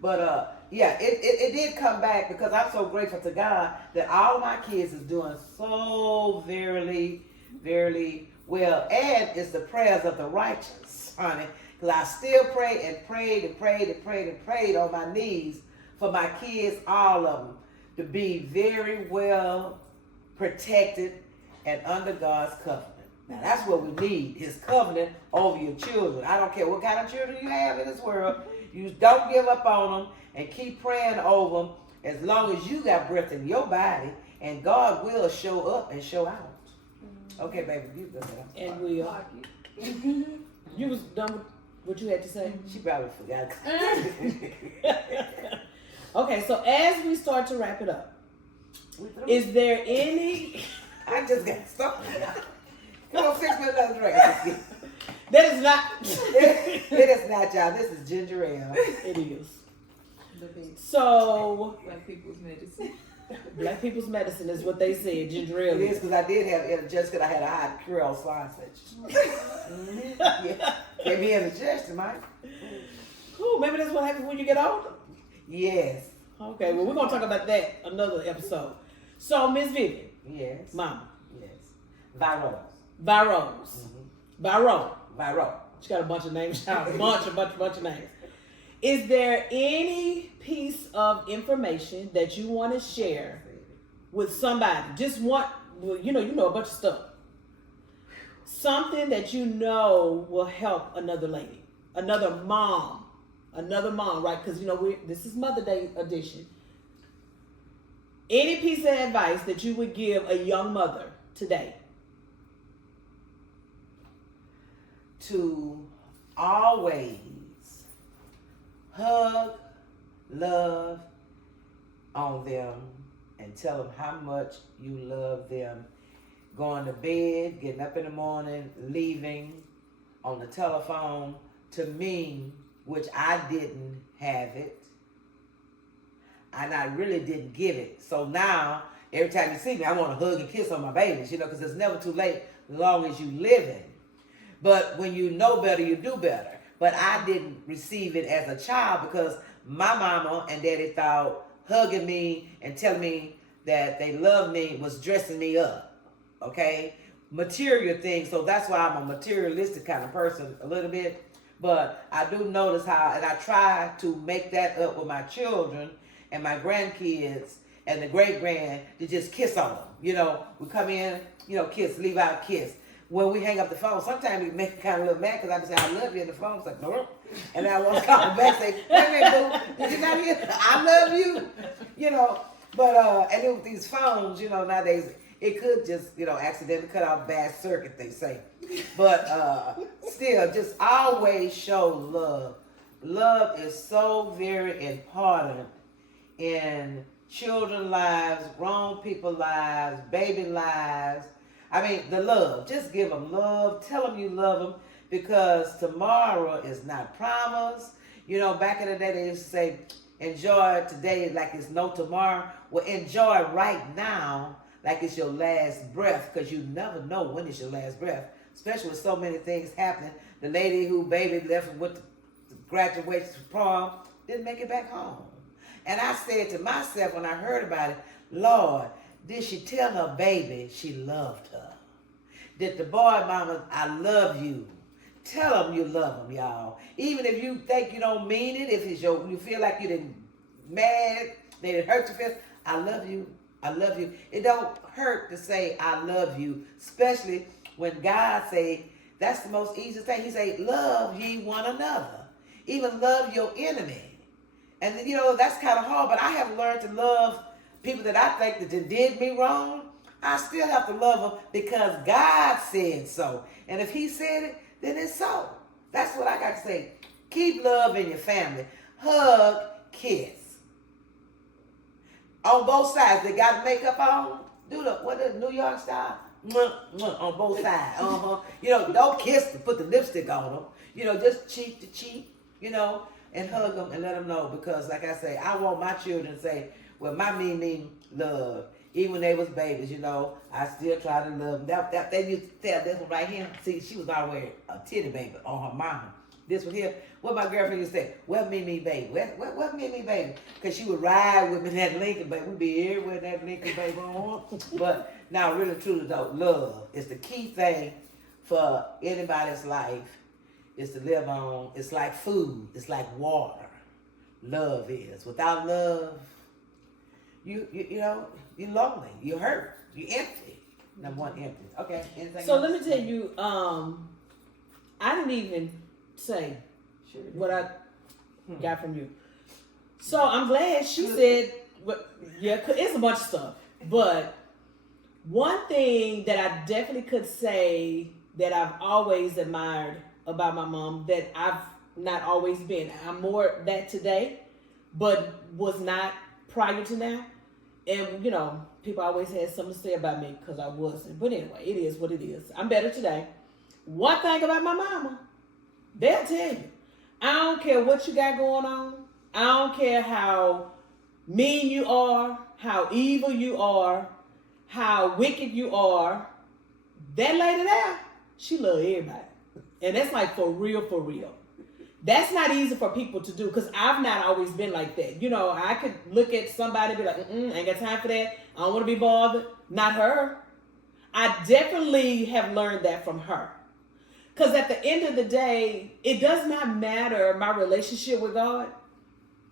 But, it did come back, because I'm so grateful to God that all my kids is doing so very, very well. And it's the prayers of the righteous, honey. Because I still pray and prayed and prayed and prayed and prayed on my knees for my kids, all of them, to be very well protected and under God's covenant. Now that's what we need, His covenant over your children. I don't care what kind of children you have in this world. You don't give up on them and keep praying over them as long as you got breath in your body, and God will show up and show out. Okay, baby, you go ahead. And we are. You was done with what you had to say? She probably forgot. Okay, so as we start to wrap it up, is there any I just got something. Come on, fix me another drink. That is not. It is not, y'all. This is ginger ale. It is. The best. So, Black people's medicine. black people's medicine is what they said. Ginger ale. It is because I did have just because I had a hot Creole sausage. Yeah, gave me indigestion, Mike. Cool. Maybe that's what happens when you get older. Yes. Okay. Well, we're gonna talk about that another episode. So, Miss Vivian, Yes. Mama, Yes. Virals. Virals, Viral. Viral. She got a bunch of names. A bunch of names. Is there any piece of information that you want to share with somebody? Just one, well, you know a bunch of stuff. Something that you know will help another lady, another mom, right? Because this is Mother Day edition. Any piece of advice that you would give a young mother today? To always hug, love on them, and tell them how much you love them. Going to bed, getting up in the morning, leaving, on the telephone, to me, which I didn't have it, and I really didn't give it. So now, every time you see me, I want to hug and kiss on my babies, because it's never too late as long as you living. But when you know better, you do better. But I didn't receive it as a child because my mama and daddy thought hugging me and telling me that they love me was dressing me up. Okay? Material things. So that's why I'm a materialistic kind of person a little bit. But I do notice how, and I try to make that up with my children and my grandkids and the great-grand to just kiss on them. We come in, kiss, leave out, kiss. When we hang up the phone, sometimes we make it kind of a little mad because I say, I love you, and the phone's like, no. And I want to call back and say, wait a minute, boo, did you not hear? I love you. But, and then with these phones, nowadays, it could just, accidentally cut off bad circuit, they say. But still, just always show love. Love is so very important in children's lives, grown people's lives, baby lives. I mean, the love. Just give them love. Tell them you love them because tomorrow is not promised. Back in the day, they used to say, enjoy today like it's no tomorrow. Well, enjoy right now like it's your last breath because you never know when it's your last breath, especially with so many things happening. The lady who baby left with the graduation prom didn't make it back home. And I said to myself when I heard about it, Lord, did she tell her baby she loved her? Did the boy mama, I love you. Tell them you love them, y'all. Even if you think you don't mean it, if it's you feel like you didn't mad, they didn't hurt your feelings, I love you. I love you. It don't hurt to say I love you, especially when God say that's the most easiest thing. He say, love ye one another. Even love your enemy. And that's kind of hard, but I have learned to love people that I think that did me wrong. I still have to love them because God said so. And if he said it, then it's so. That's what I got to say. Keep love in your family. Hug, kiss. On both sides. They got makeup on. Do the New York style? On both sides. Don't kiss to put the lipstick on them. Just cheek to cheek, and hug them and let them know. Because like I say, I want my children to say, well, my mean love. Even when they was babies, I still try to love them. They used to tell this one right here. See, she was always a titty baby on her mama. This one here, what my girlfriend used to say, what me baby? What me baby? Because she would ride with me in that Lincoln baby. We'd be everywhere that Lincoln baby on. But now, really, truly, though, love is the key thing for anybody's life is to live on. It's like food. It's like water. Love is. Without love, you're lonely, you're hurt, you're empty. Number one, empty. Okay. Anything So else? let me tell you, I didn't even say what I got from you. So I'm glad she said, it's a bunch of stuff. But one thing that I definitely could say that I've always admired about my mom that I've not always been. I'm more that today, but was not prior to now, And, you know, people always had something to say about me because I wasn't. But anyway, it is what it is. I'm better today. One thing about my mama, they'll tell you. I don't care what you got going on. I don't care how mean you are, how evil you are, how wicked you are. That lady there, she love everybody. And that's like for real, for real. That's not easy for people to do because I've not always been like that. You know, I could look at somebody and be like, ain't got time for that. I don't want to be bothered. Not her. I definitely have learned that from her. Because at the end of the day, it does not matter my relationship with God.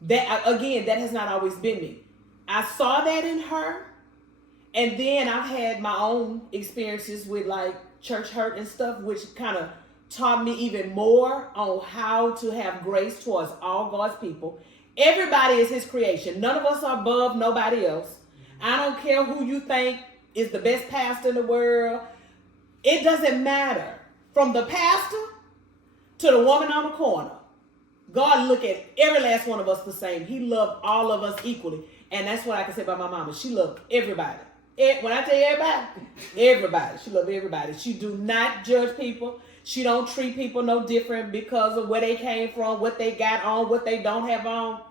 That, again, that has not always been me. I saw that in her. And then I've had my own experiences with like church hurt and stuff, which kind of taught me even more on how to have grace towards all God's people. Everybody is his creation. None of us are above nobody else. I don't care who you think is the best pastor in the world. It doesn't matter. From the pastor to the woman on the corner, God look at every last one of us the same. He loved all of us equally. And that's what I can say about my mama. She loved everybody. When I tell you everybody, she loved everybody. She do not judge people. She don't treat people no different because of where they came from, what they got on, what they don't have on.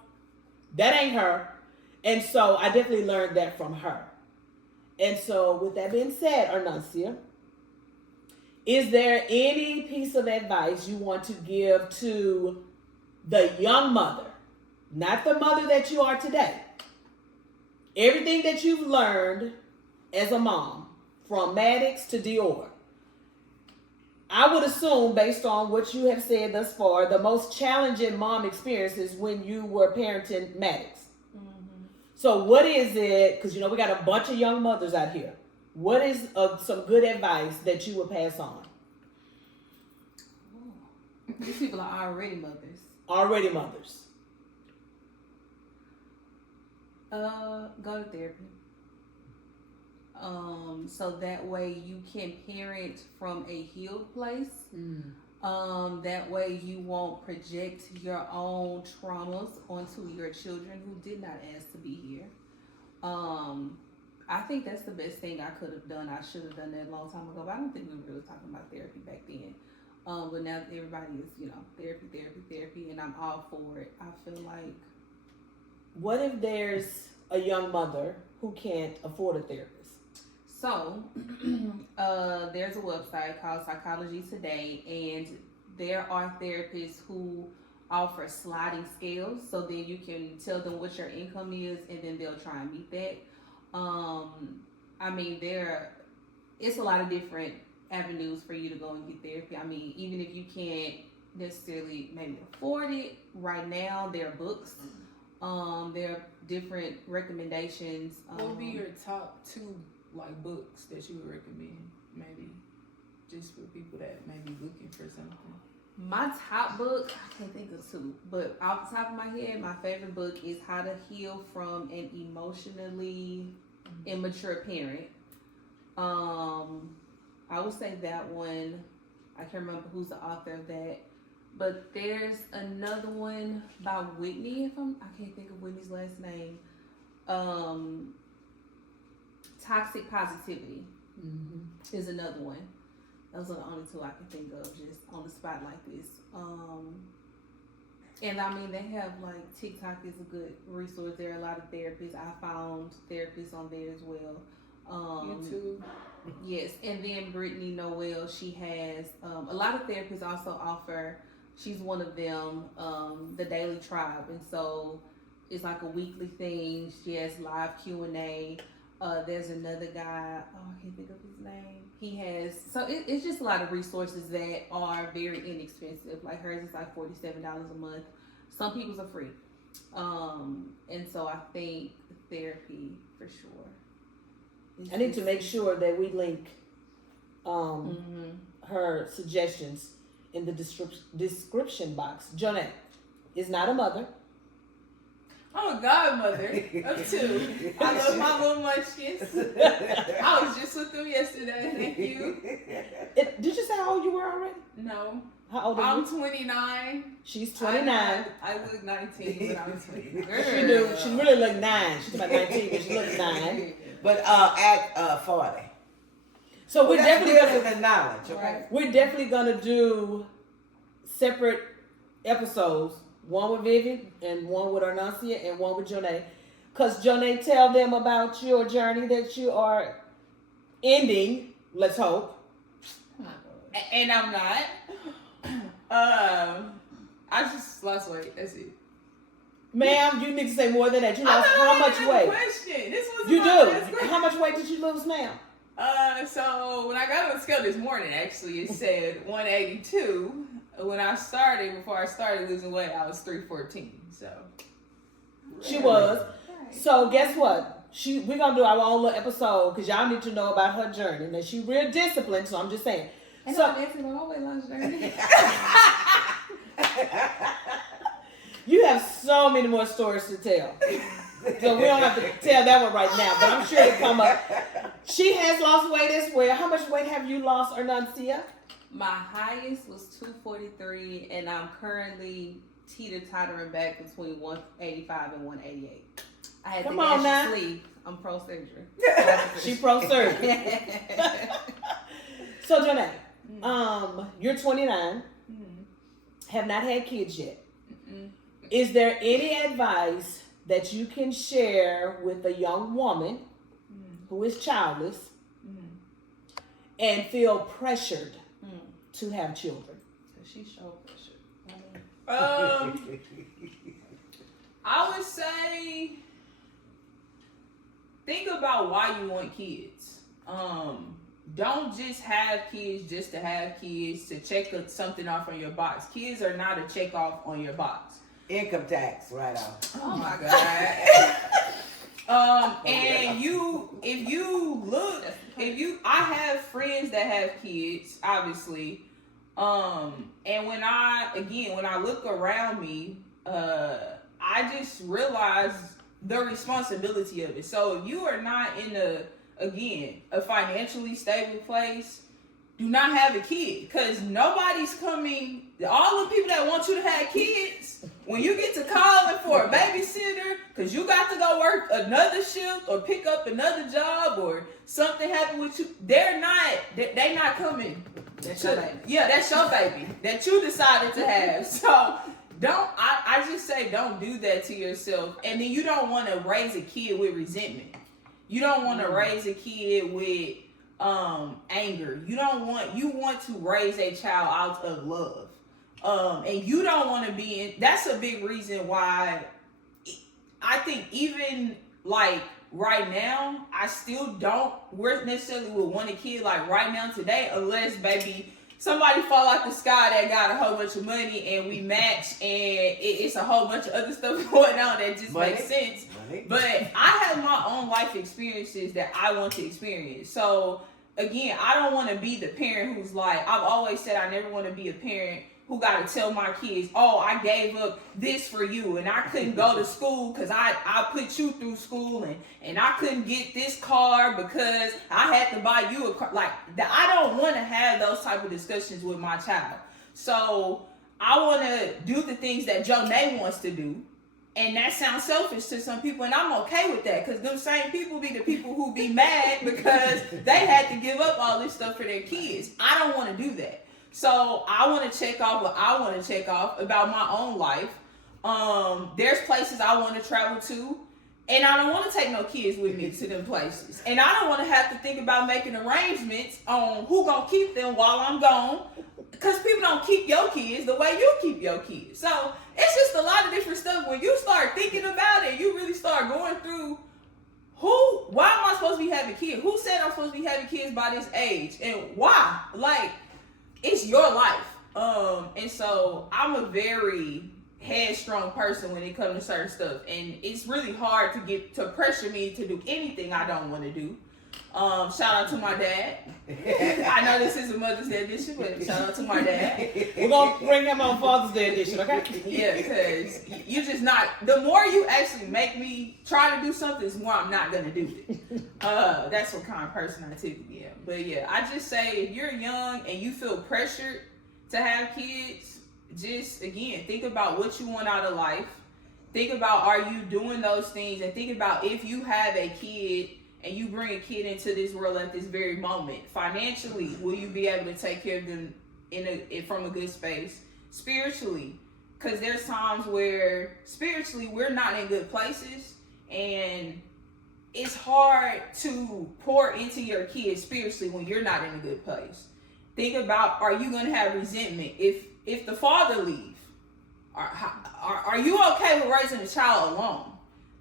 That ain't her. And so I definitely learned that from her. And so with that being said, Arnuncia, is there any piece of advice you want to give to the young mother, not the mother that you are today? Everything that you've learned as a mom, from Maddox to Dior, I would assume, based on what you have said thus far, the most challenging mom experience is when you were parenting Maddox. Mm-hmm. So what is it, because you know we got a bunch of young mothers out here, what is some good advice that you would pass on? These people are already mothers. Already mothers. Go to therapy. So that way you can parent from a healed place. That way you won't project your own traumas onto your children who did not ask to be here. I think that's the best thing I could have done. I should have done that a long time ago, but I don't think we were really talking about therapy back then. But now everybody is, you know, therapy, and I'm all for it. I feel like. What if there's a young mother who can't afford a therapist? So, there's a website called Psychology Today, and there are therapists who offer sliding scales, so then you can tell them what your income is, and then they'll try and meet that. I mean, it's a lot of different avenues for you to go and get therapy. I mean, even if you can't necessarily maybe afford it right now, there are books. There are different recommendations. What would be your top 2 like books that you would recommend? Maybe just for people that may be looking for something. My top book, I can't think of 2, but off the top of my head, my favorite book is How to Heal from an Emotionally Immature Parent. I would say that one. I can't remember who's the author of that. But there's another one by Whitney, I can't think of Whitney's last name. Toxic Positivity is another one. Those are the only 2 I can think of just on the spot like this. And I mean, they have like TikTok is a good resource. There are a lot of therapists. I found therapists on there as well. YouTube. Yes, and then Brittainy Noel, she has a lot of therapists also offer. She's one of them, the Daily Tribe, and so it's like a weekly thing. She has live Q&A. There's another guy, I can't think of his name. He has, so it's just a lot of resources that are very inexpensive. Like hers is like $47 a month. Some people's are free. And so I think therapy for sure. I need to make sure that we link her suggestions in the description box. Jonette is not a mother. I'm a godmother of 2. I love my little munchkins. I was just with them yesterday. Thank you. Did you say how old you were already? No. How old are you? I'm 29. She's 29. I look 19, but I'm 29. She do. She really look 9. She's about 19, but she looks 9. But act 40. So we're That's definitely building gonna, the knowledge, okay? Right. we're definitely gonna do separate episodes. One with Vivian and one with Arnancia and one with Jonay. Cause Jonay, tell them about your journey that you are ending. Let's hope. And I'm not. I just lost weight. That's it. Ma'am, you need to say more than that. You lost I'm how not much answering the weight? question. This was You my last do. question. How much weight did you lose, ma'am? So when I got on the scale this morning, actually, it said 182. Before I started losing weight, I was 314. So She was. So guess what? We're gonna do our own little episode because y'all need to know about her journey. Now she real disciplined, so I'm just saying. And So I'm asking about my weight loss journey. you have so many more stories to tell. So we don't have to tell that one right now, but I'm sure it'll come up. She has lost weight as well. How much weight have you lost, Arnancia? My highest was 243, and I'm currently teeter-tottering back between 185 and 188. I had Come to on get now. extra sleep. I'm pro-surgery. She pro-surgery. So Jonay, you're 29, have not had kids yet. Is there any advice that you can share with a young woman who is childless and feel pressured to have children? She showed pressure. I would say think about why you want kids. Don't just have kids just to have kids to check something off on your box. Kids are not a check off on your box. Income tax, right off. Oh my God. And I have friends that have kids, obviously. And when I look around me, I just realize the responsibility of it. So if you are not in a financially stable place, do not have a kid, because nobody's coming. All the people that want you to have kids, when you get to calling for a babysitter because you got to go work another shift or pick up another job or something happened with you, they not coming. That's your baby. Yeah, that's your baby that you decided to have. So I just say don't do that to yourself. And then you don't want to raise a kid with resentment. You don't want to raise a kid with anger. You want to raise a child out of love. And you don't want to be in. That's a big reason why I think even like right now, I still don't necessarily would want a kid like right now today, unless baby somebody fall out the sky that got a whole bunch of money and we match and it's a whole bunch of other stuff going on that just makes sense. But I have my own life experiences that I want to experience. So again, I don't want to be the parent who's like, I've always said I never want to be a parent who got to tell my kids, oh, I gave up this for you and I couldn't go to school because I put you through school and I couldn't get this car because I had to buy you a car. Like, I don't want to have those type of discussions with my child. So I want to do the things that Jonay wants to do. And that sounds selfish to some people, and I'm okay with that, because them same people be the people who be mad because they had to give up all this stuff for their kids. I don't want to do that. So I want to check off what I want to check off about my own life. There's places I want to travel to, and I don't want to take no kids with me to them places. And I don't want to have to think about making arrangements on who gonna keep them while I'm gone, because people don't keep your kids the way you keep your kids. So it's just a lot of different stuff. When you start thinking about it, you really start going through why am I supposed to be having kids? Who said I'm supposed to be having kids by this age? And why? Like, it's your life. And so I'm a very headstrong person when it comes to certain stuff. And it's really hard to pressure me to do anything I don't want to do. Shout out to my dad. I know this is a Mother's Day edition, but shout out to my dad. We're going to bring him on Father's Day edition, okay? Yeah, because you just not, the more you actually make me try to do something, the more I'm not going to do it. That's what kind of person I typically am. But yeah, I just say if you're young and you feel pressured to have kids, just again, think about what you want out of life. Think about, are you doing those things? And think about, if you have a kid and you bring a kid into this world at this very moment, financially, will you be able to take care of them from a good space? Spiritually, because there's times where spiritually we're not in good places, and it's hard to pour into your kids spiritually when you're not in a good place. Think about, are you going to have resentment if the father leaves? Are you okay with raising a child alone?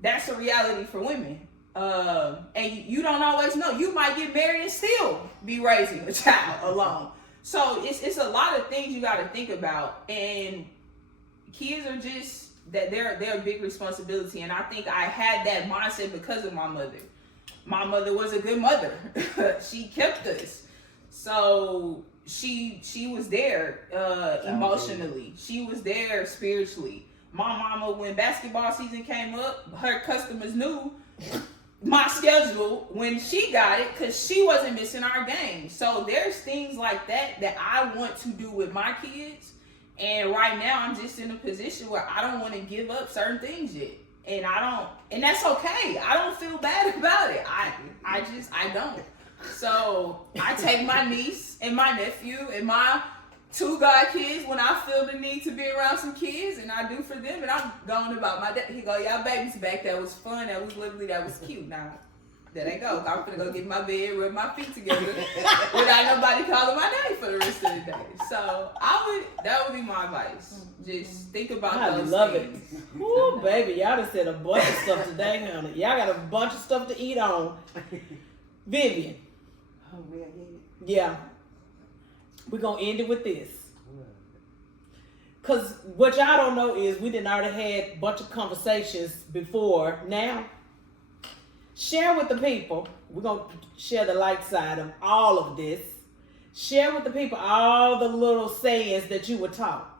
That's a reality for women. And you don't always know. You might get married and still be raising a child alone. So it's a lot of things you got to think about. And kids are just, that they're a big responsibility. And I think I had that mindset because of my mother. My mother was a good mother. She kept us. So she was there emotionally. She was there spiritually. My mama, when basketball season came up, her customers knew my schedule when she got it, because she wasn't missing our game. So there's things like that I want to do with my kids. And right now I'm just in a position where I don't want to give up certain things yet. And that's okay. I don't feel bad about it. I don't. So I take my niece and my nephew and my 2 god kids when I feel the need to be around some kids, and I do for them, and I'm going about my day. He go, y'all babies back, that was fun, that was lovely, that was cute. Now, there they go. I'm gonna go get in my bed, rub my feet together without nobody calling my name for the rest of the day. So that would be my advice. Just think about those things. It. Ooh, baby, y'all done said a bunch of stuff today, honey. Y'all got a bunch of stuff to eat on. Vivian. Oh, man, yeah. We're going to end it with this. Because what y'all don't know is we done already had a bunch of conversations before. Now, share with the people. We're going to share the light side of all of this. Share with the people all the little sayings that you were taught.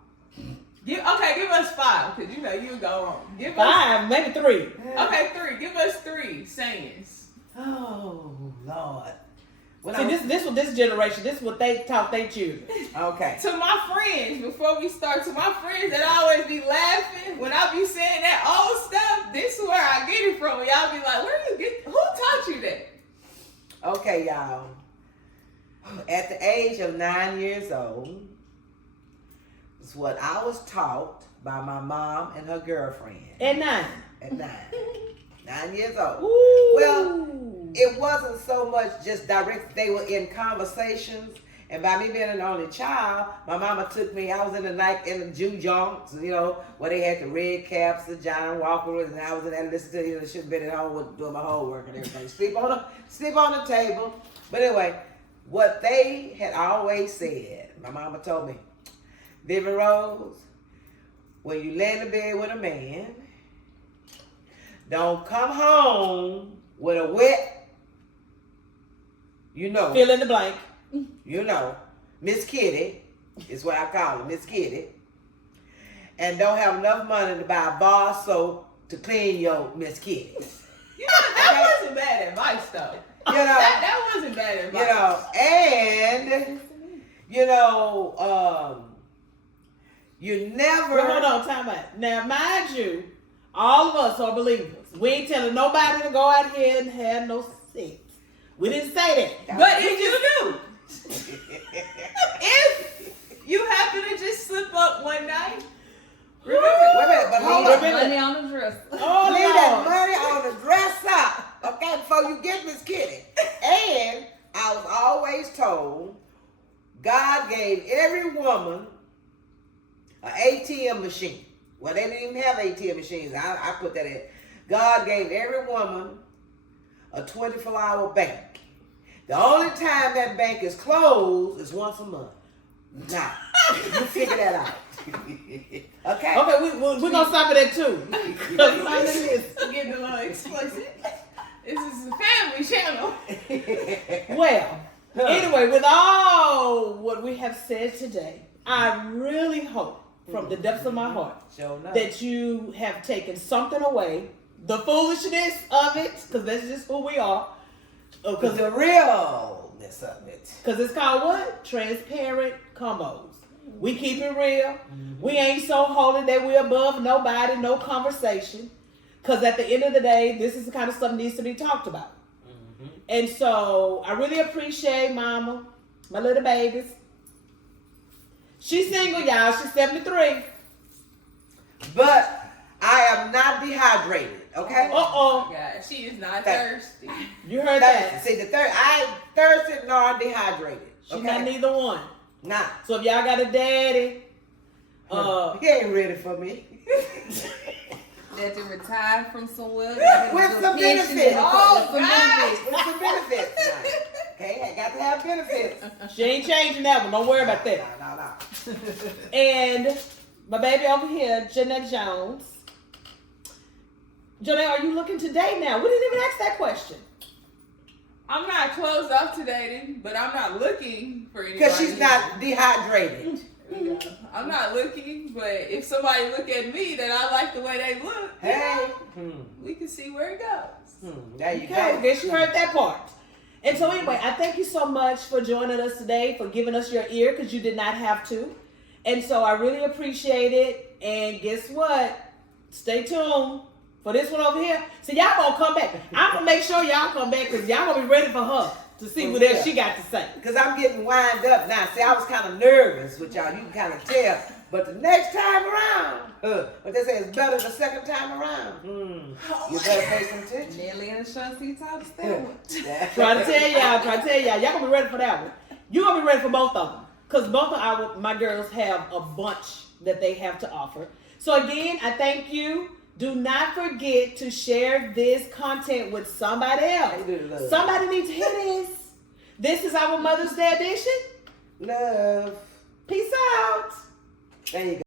Give us 5, because you go on. Give 5, maybe 3. Okay, 3. Give us 3 sayings. Oh, Lord. This generation, this is what they taught their children. Okay. To my friends, before we start, to my friends that always be laughing when I be saying that old stuff, this is where I get it from. Y'all be like, who taught you that? Okay, y'all. At the age of 9 years old, is what I was taught by my mom and her girlfriend. At 9? At 9. 9 years old. Ooh. Well, it wasn't so much just direct. They were in conversations. And by me being an only child, my mama took me. I was in the Jew jonks, where they had the red caps, the John Walker, and I was in there listening to, should have been at home doing my homework and everything. Sleep on the table. But anyway, what they had always said, my mama told me, Vivian Rose, when you lay in the bed with a man, don't come home with a wet, fill in the blank. Miss Kitty is what I call her, Miss Kitty. And don't have enough money to buy bar soap to clean your Miss Kitty. That wasn't bad advice, though. That wasn't bad advice. And you never. Well, hold on, time out. Now, mind you, all of us are believers. We ain't telling nobody to go out here and have no sex. We didn't say that. But if you do, if you happen to just slip up one night, remember, wait a minute, but hold on. Money on the dresser. Oh, leave that money on the dresser, okay, before you get Miss Kitty. And I was always told God gave every woman an ATM machine. Well, they didn't even have ATM machines. I put that in. God gave every woman a 24-hour bank. The only time that bank is closed is once a month. Now, you figure that out. Okay? Okay, we're going to stop it at 2. It's getting a little explicit. This is a family channel. Well, anyway, with all what we have said today, I really hope from the depths of my heart that you have taken something away. The foolishness of it, because that's just who we are. Because the realness of it. Because it's called what? Transparent combos. We keep it real. We ain't so holy that we're above nobody, no conversation. Because at the end of the day, this is the kind of stuff that needs to be talked about. And so I really appreciate Mama, my little babies. She's single, y'all. She's 73. But I am not dehydrated, okay? Uh-oh. God, she is not thirsty. You heard that. See, I ain't thirsty nor dehydrated. She's Okay? not neither one. Nah. So if y'all got a daddy, He ain't ready for me. That you retired from somewhere. With some benefits. Oh, With God. some benefits. Now. Okay, I got to have benefits. she ain't changing that one. Don't worry about that. No. And my baby over here, Jeanette Jones. Jeanette, are you looking to date now? We didn't even ask that question. I'm not closed off to dating, but I'm not looking for anybody. Because she's not dehydrated. Yeah. I'm not looking, but if somebody look at me that I like the way they look, Hey. we can see where it goes. There you Okay, go. guess you heard that part. And so anyway, I thank you so much for joining us today, for giving us your ear, because you did not have to. And so I really appreciate it. And guess what? Stay tuned for this one over here. So y'all gonna come back. I'm gonna make sure y'all come back, because y'all gonna be ready for her to see what else she got to say. Because I'm getting wind up now. See, I was kind of nervous with y'all. You can kind of tell. But the next time around, what they say is better the second time around. You better pay some attention. Nelly and the Shanty top to stand with. Trying to tell y'all gonna be ready for that one. You gonna be ready for both of them, because both of my girls have a bunch that they have to offer. So again, I thank you. Do not forget to share this content with somebody else. Somebody needs to hear this. This is our Mother's Day edition. Love. Peace out. There you go.